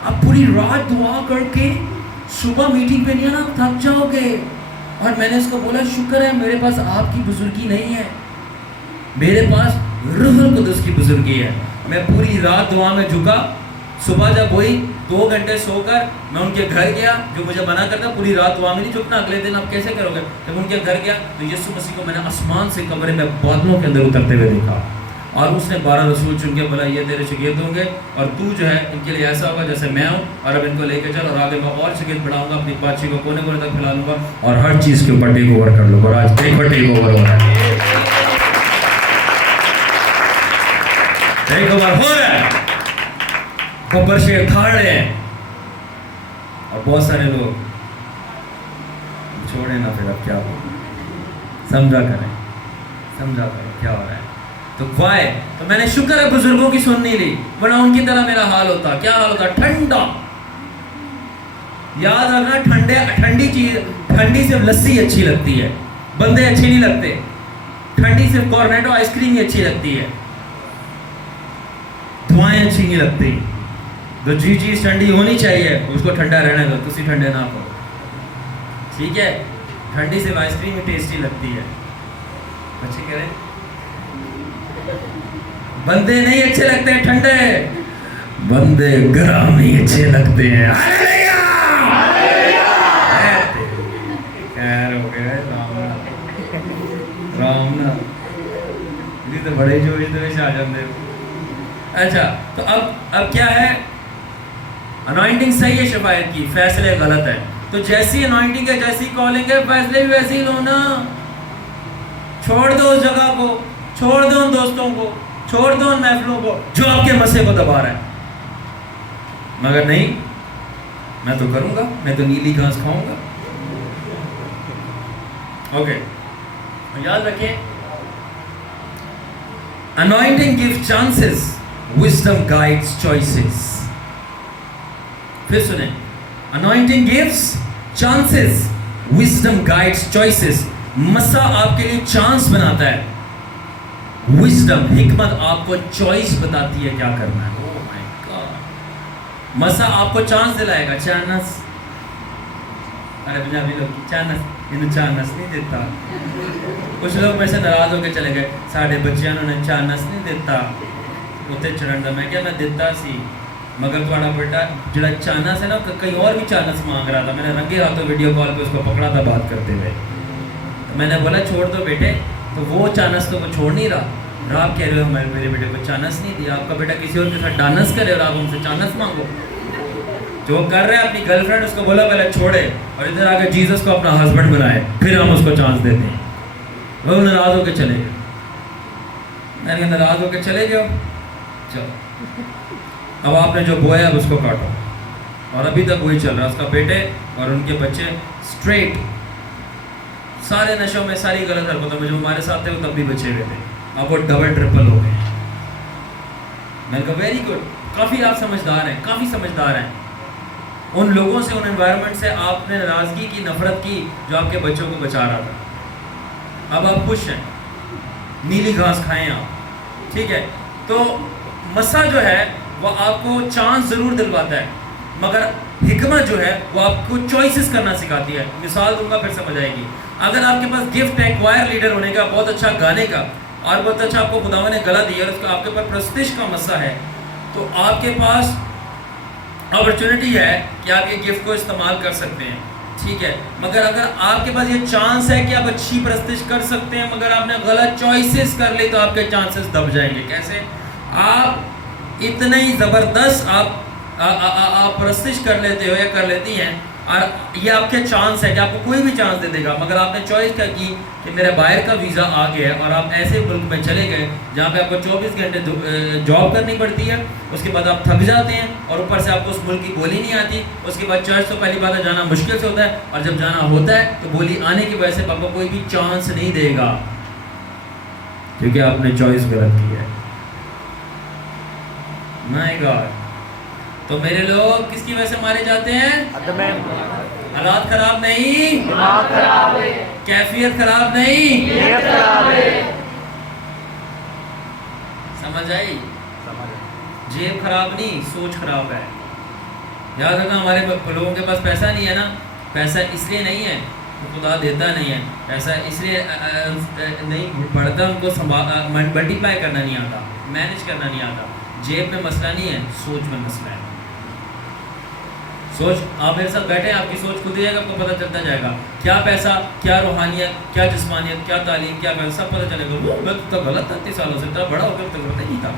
آپ پوری رات دعا کر کے صبح میٹنگ پہ نہیں آنا، تھک جاؤ گے. اور میں نے اس کو بولا شکر ہے میرے پاس آپ کی بزرگی نہیں ہے، میرے پاس روح القدس کی بزرگی ہے. میں پوری رات دعا میں جھکا. صبح جب ہوئی 2 گھنٹے سو کر میں ان کے گھر گیا، جو مجھے منع کرتا پوری رات دعا میں نہیں جھکنا، اگلے دن آپ کیسے کرو گے. جب ان کے گھر گیا تو یسوع مسیح کو میں نے آسمان سے کمرے میں بادلوں کے اندر اترتے ہوئے دیکھا، اور اس نے 12 رسول چن کے بولا یہ تیرے شاگرد ہوں گے، اور تو جو ہے ان کے لیے ایسا ہوگا جیسے میں ہوں، اور اب ان کو لے کے چل، اور آگے میں اور شاگرد بڑھاؤں گا، اپنی بادشاہی کو کونے کونے تک پھیلا لوں گا، اور ہر چیز کے اوپر ٹیک اوور کر لوں گا. اور آج ٹیک اوور ہو رہا ہے، ٹیک اوور ہو رہا ہے. گبر شیر کھا رہے ہیں، اور بہت سارے لوگ چھوڑیں نا، پھر اب کیا ہو، سمجھا کریں کیا ہو رہا ہے. تو وائے تو میں نے شکر ہے بزرگوں کی سن نہیں لی، ورنہ ان کی طرح میرا حال ہوتا. کیا حال ہوتا؟ ٹھنڈا. یاد رکھنا ٹھنڈی چیز، ٹھنڈی صرف لسی اچھی لگتی ہے، بندے اچھی نہیں لگتے. ٹھنڈی صرف کورنیٹو آئس کریم ہی اچھی لگتی ہے، دعائیں اچھی نہیں لگتی. تو جی چیز ٹھنڈی ہونی چاہیے اس کو ٹھنڈا رہنے دو، تسی ٹھنڈے نہ ہو، ٹھیک ہے. ٹھنڈی صرف آئس کریم ہی ٹیسٹی لگتی ہے. بچے کہہ رہے بندے نہیں اچھے لگتے ہیں ٹھنڈے، بندے گرم ہی اچھے لگتے ہیں. خیر ہو گیا رام نا، یہ تو بڑے جوش آ جاتے ہیں. اچھا تو اب کیا ہے؟ انوائنٹنگ صحیح ہے شفایت کی، فیصلے غلط ہے. تو جیسی انوائنٹنگ ہے، جیسی کالنگ ہے، فیصلے بھی ویسے ہی لو نا. چھوڑ دو اس جگہ کو، چھوڑ دو ان دوستوں کو، چھوڑ دو ان محفلوں کو جو آپ کے مسئلے کو دبا رہا ہے. مگر نہیں، میں تو کروں گا، میں تو نیلی گھاس کھاؤں گا. اوکے، یاد رکھیں anointing gives chances, wisdom guides choices. پھر سنیں، anointing gives chances, wisdom guides choices. مسا آپ کے لیے چانس بناتا ہے، wisdom حکمت آپ کو چوائس بتاتی ہے کیا کرنا ہے. oh my god، مسا آپ کو چانس دلائے گا. چانس، ارے پنجابی لوگ چانس، انہوں چانس نہیں دیتا. کچھ لوگ میں سے ناراض ہو کے چلے گئے، ساڑھے بچیاں نے چانس نہیں دیتا اتنے چڑھن کا. میں کیا میں دیتا سی، مگر تھوڑا بیٹا جڑا چانس ہے نا، کہیں اور بھی چانس مانگ رہا تھا. میں نے رنگے ہاتھوں ویڈیو کال پہ اس کو پکڑا تھا بات کرتے ہوئے. میں نے بولا چھوڑ دو بیٹے، تو وہ چانس تو وہ چھوڑ نہیں رہا. آپ کہہ رہے ہو ہمارے میرے بیٹے کو چانس نہیں دیا، آپ کا بیٹا کسی اور کے ساتھ ڈانس کرے اور آپ ہم سے چانس مانگو. جو کر رہے ہیں اپنی گرل فرینڈ، اس کو بولا پہلے چھوڑے اور ادھر آ کے جیزس کو اپنا ہسبینڈ بنائے، پھر ہم اس کو چانس دیتے ہیں. وہ ناراض ہو کے چلے گئے. میں نے ناراض ہو کے چلے گئے، چلو اب آپ نے جو بویا اب اس کو کاٹو. اور ابھی تک وہی چل رہا. اس کا بیٹے اور ان کے بچے اسٹریٹ، سارے نشوں میں، ساری غلط حرکتوں میں. جو ہمارے ساتھ تھے وہ تب بھی بچے ہوئے تھے، اب وہ ڈبل ٹرپل ہو گئے. میں نے کہا ویری گڈ، کافی آپ سمجھدار ہیں، کافی سمجھدار ہیں. ان لوگوں سے، ان انوائرمنٹ سے آپ نے ناراضگی کی، نفرت کی جو آپ کے بچوں کو بچا رہا تھا. اب آپ خوش ہیں. نیلی گھاس کھائیں آپ, ٹھیک ہے. تو مسا جو ہے وہ آپ کو چانس ضرور دلواتا ہے, مگر حکمت جو ہے وہ آپ کو چوائسز کرنا سکھاتی ہے. مثال دوں گا پھر سمجھ آئے گی. اگر آپ کے پاس گفٹ ہے کوائر لیڈر ہونے کا, بہت اچھا گانے کا, اور بہت اچھا آپ کو خداوند نے گلا دیا اور اس کا آپ کے اوپر پرستش کا مسا ہے, تو آپ کے پاس اپرچونٹی ہے کہ آپ یہ گفٹ کو استعمال کر سکتے ہیں, ٹھیک ہے. مگر اگر آپ کے پاس یہ چانس ہے کہ آپ اچھی پرستش کر سکتے ہیں, مگر آپ نے غلط چوائسز کر لی, تو آپ کے چانسز دب جائیں گے. کیسے؟ آپ اتنے ہی زبردست آپ پرستش کر لیتے ہو یا کر لیتی ہیں, اور یہ آپ کے چانس ہے کہ آپ کو کوئی بھی چانس دے دے گا, مگر آپ نے چوائس کیا کی کہ میرے باہر کا ویزا آ گیا ہے, اور آپ ایسے ملک میں چلے گئے جہاں پہ آپ کو 24 گھنٹے جاب کرنی پڑتی ہے, اس کے بعد آپ تھک جاتے ہیں, اور اوپر سے آپ کو اس ملک کی بولی نہیں آتی, اس کے بعد چرچ تو پہلی بات ہے جانا مشکل سے ہوتا ہے, اور جب جانا ہوتا ہے تو بولی آنے کی وجہ سے آپ کو کوئی بھی چانس نہیں دے گا, کیونکہ آپ نے چوائس غلط کی ہے. مائی گاڈ. تو میرے لوگ کس کی وجہ سے مارے جاتے ہیں؟ حالات خراب نہیں, دماغ خراب ہے, کیفیت خراب نہیں, نیت خراب ہے. سمجھ آئی؟ جیب خراب نہیں, سوچ خراب ہے. یاد رکھنا ہمارے لوگوں کے پاس پیسہ نہیں ہے نا, پیسہ اس لیے نہیں ہے کہ خدا دیتا نہیں ہے, پیسہ اس لیے نہیں پڑھتا, ان کو ملٹیپلائی کرنا نہیں آتا, مینیج کرنا نہیں آتا. جیب میں مسئلہ نہیں ہے, سوچ میں مسئلہ ہے. سوچ, آپ میرے ساتھ بیٹھے, آپ کی سوچ کھل جائے گا, آپ کو پتہ چلتا جائے گا کیا پیسہ, کیا روحانیت, کیا جسمانیت, کیا تعلیم, کیا پیسہ, سب پتہ چلے گا. وہ میں تو غلط تھا 30 سالوں سے, اتنا بڑا ہو کر تو غلط ہی نہیں تھا,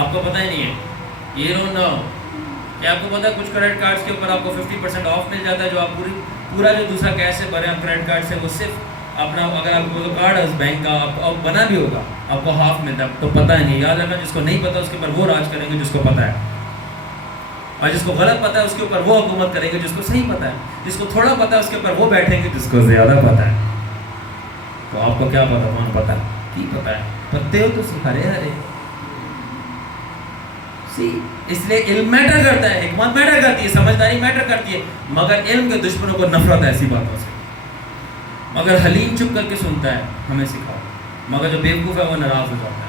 آپ کو پتہ ہی نہیں ہے. یہ رو نو کہ آپ کو پتہ ہے کچھ کریڈٹ کارڈز کے اوپر آپ کو 50% آف مل جاتا ہے, جو آپ پورا جو دوسرا کیش سے بھرے آپ کریڈٹ کارڈ سے, وہ صرف اپنا, اگر آپ کو کارڈ ہے اس بینک کا آپ بنا بھی ہوگا, آپ کو ہاف ملتا ہے. تو پتہ ہی نہیں. یاد رکھنا, جس کو نہیں پتہ اس کے اوپر وہ راج کریں گے جس کو پتہ ہے, اور جس کو غلط پتہ ہے اس کے اوپر وہ حکومت کریں گے جس کو صحیح پتہ ہے. جس کو تھوڑا پتہ ہے اس کے اوپر وہ بیٹھیں گے جس کو زیادہ پتہ ہے. تو آپ کو کیا پتہ, کون پتہ ہے, کی پتہ ہے, پتے ہو تو ہرے ہرے. اس لیے علم میٹر کرتا ہے, حکمت میٹر کرتی ہے, سمجھداری میٹر کرتی ہے, مگر علم کے دشمنوں کو نفرت ہے ایسی باتوں سے. مگر حلیم چپ کر کے سنتا ہے, ہمیں سکھاؤ, مگر جو بیوقوف ہے وہ ناراض ہو جاتا ہے.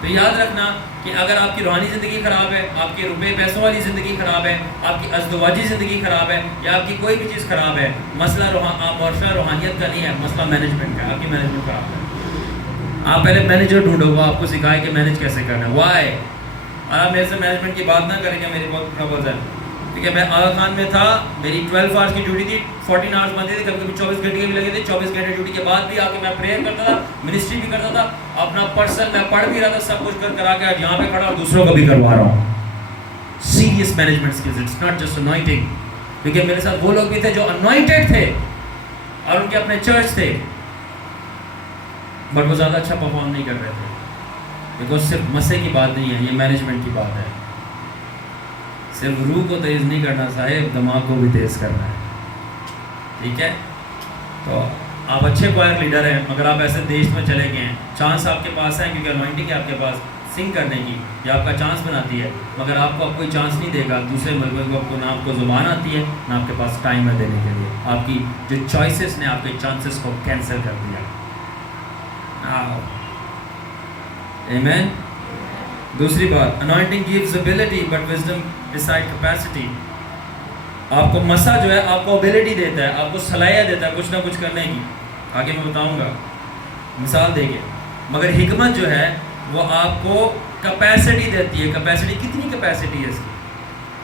تو یاد رکھنا کہ اگر آپ کی روحانی زندگی خراب ہے, آپ کی روپے پیسوں والی زندگی خراب ہے, آپ کی ازدواجی زندگی خراب ہے, یا آپ کی کوئی بھی چیز خراب ہے, مسئلہ روحانیت کا نہیں ہے, مسئلہ مینجمنٹ کا ہے. آپ کی مینجمنٹ خراب ہے. آپ پہلے مینیجر ڈھونڈو, وہ آپ کو سکھائے کہ مینیج کیسے کرنا ہے. وائی؟ اور آپ میرے سے مینجمنٹ کی بات نہ کریں گے, میری بہت پرابلم ہے. ٹھیک ہے, میں آغا خان میں تھا, میری 12 آورس کی ڈیوٹی تھی, 14 آورس بنتی تھی, کبھی کبھی 24 گھنٹے کی بھی لگے تھے. 24 گھنٹے ڈیوٹی کے بعد بھی آ کے میں پریئر کرتا تھا, منسٹری بھی کرتا تھا, اپنا پرسنل میں پڑھ بھی رہا تھا, سب کچھ کرا کے آج یہاں پہ کھڑا اور دوسروں کو بھی کروا رہا ہوں. Serious management skills, it's not just anointing. کیونکہ میرے ساتھ وہ لوگ بھی تھے جو انوائنٹڈ تھے اور ان کے اپنے چرچ تھے, بٹ وہ زیادہ اچھا پرفارم نہیں کر رہے تھے. بیکاز صرف مسئلے کی بات نہیں ہے, یہ مینجمنٹ کی بات ہے. صرف روح کو تیز نہیں کرنا صاحب, دماغ کو بھی تیز کرنا ہے. ٹھیک ہے, تو آپ اچھے کوائر لیڈر ہیں, مگر آپ ایسے دیش میں چلے گئے ہیں, چانس آپ کے پاس ہے کیونکہ انوائنٹنگ ہے آپ کے پاس سنگ کرنے کی, یہ آپ کا چانس بناتی ہے, مگر آپ کو اب کوئی چانس نہیں دے گا. دوسرے ملکوں کو آپ کو نہ آپ کو زبان آتی ہے, نہ آپ کے پاس ٹائم ہے دینے کے لیے. آپ کی جو چوائسیز نے آپ کے چانسز کو کینسل کر دیا. آمین. دوسری بات, anointing gives ability but wisdom decide capacity. آپ کو مسا جو ہے آپ کو ابیلٹی دیتا ہے, آپ کو صلاحیت دیتا ہے کچھ نہ کچھ کرنے کی. آگے میں بتاؤں گا مثال دے کے. مگر حکمت جو ہے وہ آپ کو کیپیسٹی دیتی ہے. کیپیسٹی, کتنی کیپیسٹی ہے اس کی,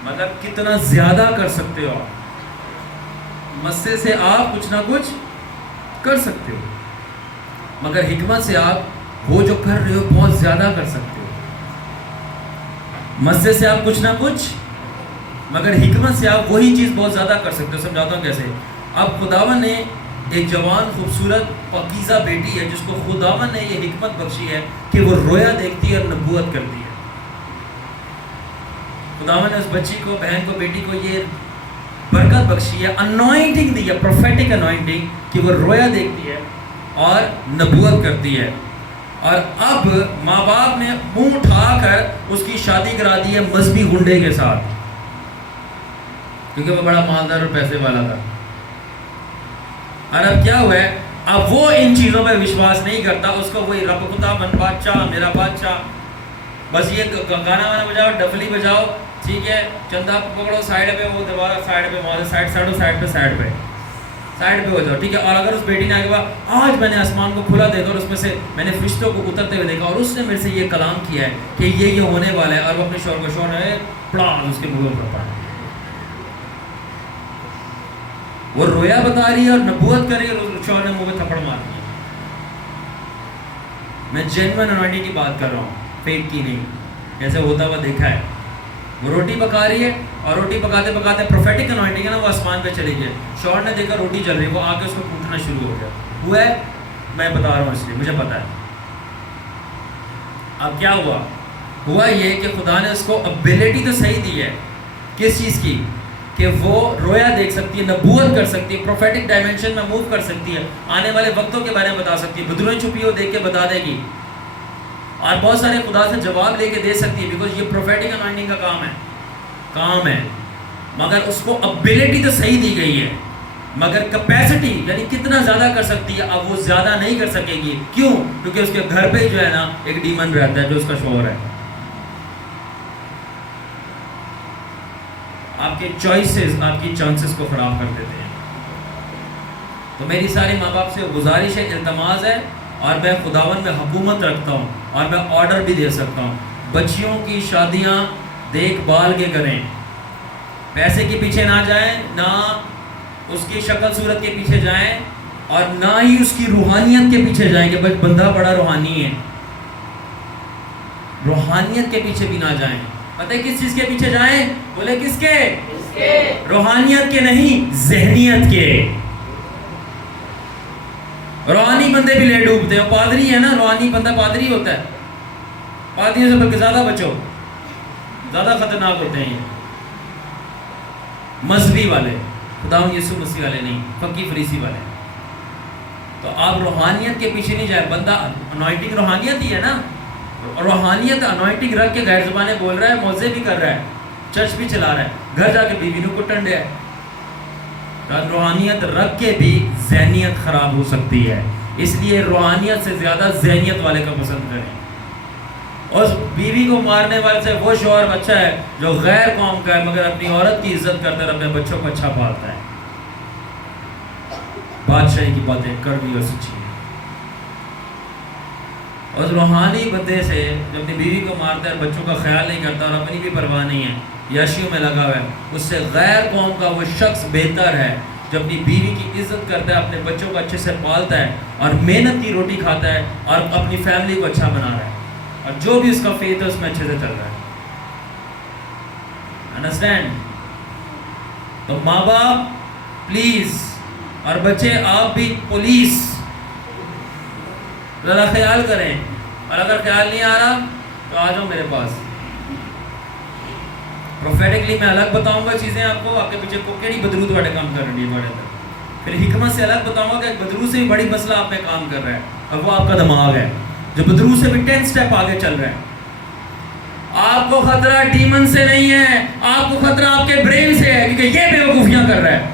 مطلب کتنا زیادہ کر سکتے ہو آپ. مسے سے آپ کچھ نہ کچھ کر سکتے ہو, مگر حکمت سے آپ وہ جو کر رہے ہو بہت زیادہ کر سکتے ہو. مسے سے آپ کچھ نہ کچھ, مگر حکمت سے آپ وہی چیز بہت زیادہ کر سکتے ہو. سمجھاتا ہوں کیسے. اب خداوند نے ایک جوان خوبصورت پاکیزہ بیٹی ہے جس کو خداوند نے یہ حکمت بخشی ہے کہ وہ رویا دیکھتی ہے اور نبوت کرتی ہے. خداوند نے اس بچی کو, بہن کو, بیٹی کو یہ برکت بخشی ہے, انوائنٹنگ دی ہے, پروفیٹک انوائنٹنگ, کہ وہ رویا دیکھتی ہے اور نبوت کرتی ہے. اور اب ماں باپ نے منہ اٹھا کر اس کی شادی کرا دی ہے مذہبی گنڈے کے ساتھ, کیونکہ وہ بڑا مالدار اور پیسے والا تھا. اور اب کیا ہوا ہے, اب وہ ان چیزوں پہ وشواس نہیں کرتا، اس کو وہی رب خدا من بادشاہ میرا بادشاہ، بس یہ گانا وانا بجاؤ، ڈفلی بجاؤ، ٹھیک ہے، چندہ پکڑو سائڈ پہ، وہ دبا سائڈ پہ، وہاں سے سائڈ پہ ہو جاؤ، ٹھیک ہے. اور اگر اس بیٹی نے آگے آج میں نے آسمان کو کھلا دیکھا اور اس میں سے میں نے فرشتوں کو اترتے ہوئے دیکھا اور اس نے میرے سے یہ کلام کیا ہے کہ یہ ہونے والا ہے، اور وہ اپنے شوہر کو شوہر ہے پڑا اس کے منہ پر پڑا، وہ رویا بتا رہی ہے اور نبوت کر رہی ہے، اور شوہر نے منہ پہ تھپڑ مار دیا. میں جینوئن انوائنٹنگ کی بات کر رہا ہوں، فیک کی نہیں، جیسے ہوتا ہوا دیکھا ہے. وہ روٹی پکا رہی ہے اور روٹی پکاتے پکاتے پروفیٹک انوائنٹنگ ہے نا، وہ آسمان پہ چلی گئی. شوہر نے دیکھا روٹی جل رہی ہے، وہ آ کے اس کو کوٹنا شروع ہو گیا. ہوا ہے، میں بتا رہا ہوں اس لیے مجھے پتا ہے. اب کیا ہوا؟ ہوا یہ کہ خدا نے اس کو ابیلٹی تو صحیح دی ہے، کس چیز کی؟ کہ وہ رویا دیکھ سکتی ہے، نبوت کر سکتی ہے، پروفیٹک ڈائمینشن میں موو کر سکتی ہے، آنے والے وقتوں کے بارے میں بتا سکتی ہے، بدرویں چھپی ہو دیکھ کے بتا دے گی، اور بہت سارے خدا سے جواب لے کے دے سکتی ہے، بیکاز یہ پروفیٹک انوائنٹنگ کا کام ہے. مگر اس کو ابیلٹی تو صحیح دی گئی ہے، مگر کیپیسٹی یعنی کتنا زیادہ کر سکتی ہے، اب وہ زیادہ نہیں کر سکے گی. کیوں؟ کیونکہ اس کے گھر پہ جو ہے نا ایک ڈیمن رہتا ہے جو اس کا شوہر ہے. آپ کے چوائسز آپ کی چانسز کو خراب کر دیتے ہیں. تو میری ساری ماں باپ سے گزارش ہے، التماس ہے، اور میں خداوند میں حکومت رکھتا ہوں اور میں آرڈر بھی دے سکتا ہوں، بچیوں کی شادیاں دیکھ بھال کے کریں، پیسے کے پیچھے نہ جائیں، نہ اس کی شکل صورت کے پیچھے جائیں، اور نہ ہی اس کی روحانیت کے پیچھے جائیں کہ بس بندہ بڑا روحانی ہے. روحانیت کے پیچھے بھی نہ جائیں. پتہ ہے کس چیز کے پیچھے جائیں؟ بولے کس کے؟ روحانیت کے نہیں، ذہنیت کے. روحانی بندے بھی لے ڈوبتے ہیں. پادری ہے نا، روحانی بندہ پادری ہوتا ہے. پادریوں سے بلکہ زیادہ بچو، زیادہ خطرناک ہوتے ہیں یہ مذہبی والے، خداوند یسوع مسیح والے نہیں، فقی فریسی والے. تو آپ روحانیت کے پیچھے نہیں جائے. بندہ انوائنٹنگ روحانیت ہی ہے نا، روحانیت انوائنٹنگ رکھ کے غیر زبانیں بول رہا ہے، موعظے بھی کر رہا ہے، چرچ بھی چلا رہا ہے، گھر جا کے بیوی نو کٹن دیا ہے. روحانیت رکھ کے بھی ذہنیت خراب ہو سکتی ہے. اس لیے روحانیت سے زیادہ ذہنیت والے کا پسند کریں. اور بیوی کو مارنے والے سے وہ شوہر اچھا ہے جو غیر قوم کا ہے مگر اپنی عورت کی عزت کرتا ہے اور اپنے بچوں کو اچھا پالتا ہے. بادشاہی کی باتیں کڑوی اور سچی ہیں. اور روحانی بندے سے جو اپنی بیوی کو مارتا ہے، بچوں کا خیال نہیں کرتا اور اپنی بھی پرواہ نہیں ہے، یاشیوں میں لگا ہوا ہے، اس سے غیر قوم کا وہ شخص بہتر ہے جو اپنی بیوی کی عزت کرتا ہے، اپنے بچوں کو اچھے سے پالتا ہے اور محنت کی روٹی کھاتا ہے اور اپنی فیملی کو اچھا بنا رہا ہے، اور جو بھی اس کا فیتھ ہے اس میں اچھے سے چل رہا ہے. انڈرسٹینڈ؟ تو ماں باپ پلیز، اور بچے آپ بھی پولیس، ذرا خیال کریں. اور اگر خیال نہیں آ رہا تو آ جاؤ میرے پاس. پروفیٹکلی میں الگ بتاؤں گا چیزیں آپ کو، آپ کے پیچھے کو کیڑی بدرو تھوڑے کام کر رہی ہے تھوڑے اندر. پھر حکمت سے الگ بتاؤں گا کہ ایک بدرو سے بھی بڑی مسئلہ آپ پہ کام کر رہا ہے، اور وہ آپ کا دماغ ہے جو بدرو سے بھی 10 سٹیپ آگے چل رہا ہے. آپ کو خطرہ ڈیمن سے نہیں ہے، آپ کو خطرہ آپ کے برین سے ہے، کیونکہ یہ بیوقوفیاں کر رہا ہے.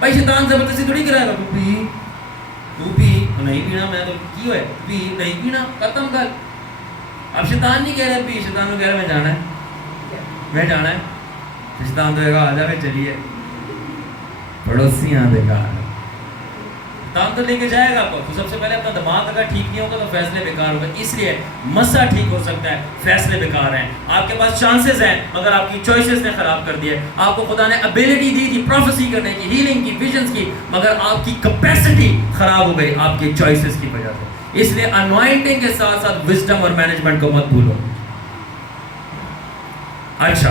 بھائی شیطان زبردستی تھوڑی کرائے گا، تو پی نہیں پینا، میں تو کی ہوئے پی نہیں پینا، ختم کر. اب شیطان نہیں کہہ رہے پی، شیطان کو کہہ رہے میں جانا ہے. شیطان تو کہے گا آ جا، چلیے پڑوسیاں دیکھا شیطان تو لے کے جائے گا آپ کو. تو سب سے پہلے اپنا دماغ اگر ٹھیک نہیں ہوگا تو فیصلے بیکار ہوگا. اس لیے مسا ٹھیک ہو سکتا ہے، فیصلے بیکار ہیں. آپ کے پاس چانسز ہیں مگر آپ کی چوائسز نے خراب کر دیے. آپ کو خدا نے ابیلٹی دی تھی پروفیسی کرنے کی، ہیلنگ کی، ویژنز کی، مگر آپ کی کیپیسٹی خراب ہو گئی آپ کی چوائسز کی وجہ سے. اس لیے انوائنٹنگ کے ساتھ ساتھ وزڈم اور مینجمنٹ کو مت بھولو. اچھا،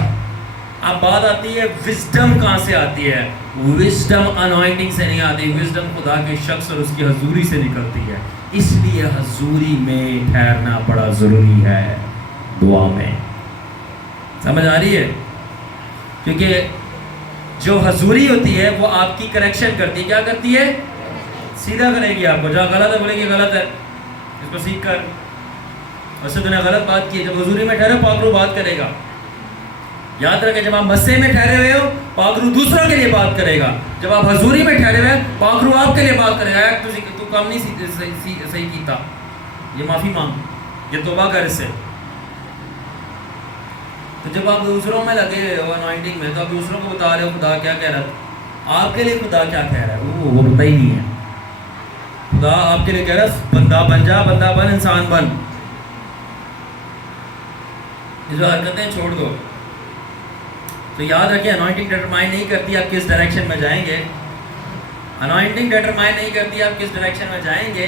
اب بات آتی ہے وزڈم کہاں سے آتی ہے؟ وزڈم انوائنٹنگ سے نہیں آتی، وزڈم خدا کے شخص اور اس کی حضوری سے نکلتی ہے. اس لیے حضوری میں ٹھہرنا بڑا ضروری ہے دعا میں. سمجھ آ رہی ہے؟ کیونکہ جو حضوری ہوتی ہے وہ آپ کی کریکشن کرتی ہے. کیا کرتی ہے؟ سیدھا کرے گی آپ کو. جہاں غلط ہے بولے گی غلط ہے، اس کو سیکھ کر. ویسے تو نے غلط بات کی ہے، جب حضوری میں ٹھہرے پاک روح بات کرے گا. یاد رکھیں جب آپ مسے میں ٹھہرے ہوئے ہو پاک روح دوسروں کے لیے بات کرے گا. جب آپ حضوری میں ٹھہرے ہوئے پاک روح آپ کے لیے بات کرے گا. تو کام نہیں صحیح کیتا, یہ معافی مانگ, یہ توبہ کر اس سے. تو جب آپ دوسروں میں لگے ہوئے ہو انوائنٹنگ میں, تو آپ دوسروں کو بتا رہے ہو خدا کیا کہہ رہا ہے. آپ کے لیے خدا کیا کہہ رہا ہے وہ پتہ ہی نہیں ہے. خدا آپ کے لیے کہہ رہا ہے بندہ بن جا, بندہ بن, انسان بن, جو حرکتیں چھوڑ دو. تو یاد رکھیں انوائنٹنگ ڈیٹرمائن نہیں کرتی آپ کس ڈائریکشن میں جائیں گے. انوائنٹنگ ڈیٹرمائن نہیں کرتی آپ کس ڈائریکشن میں جائیں گے.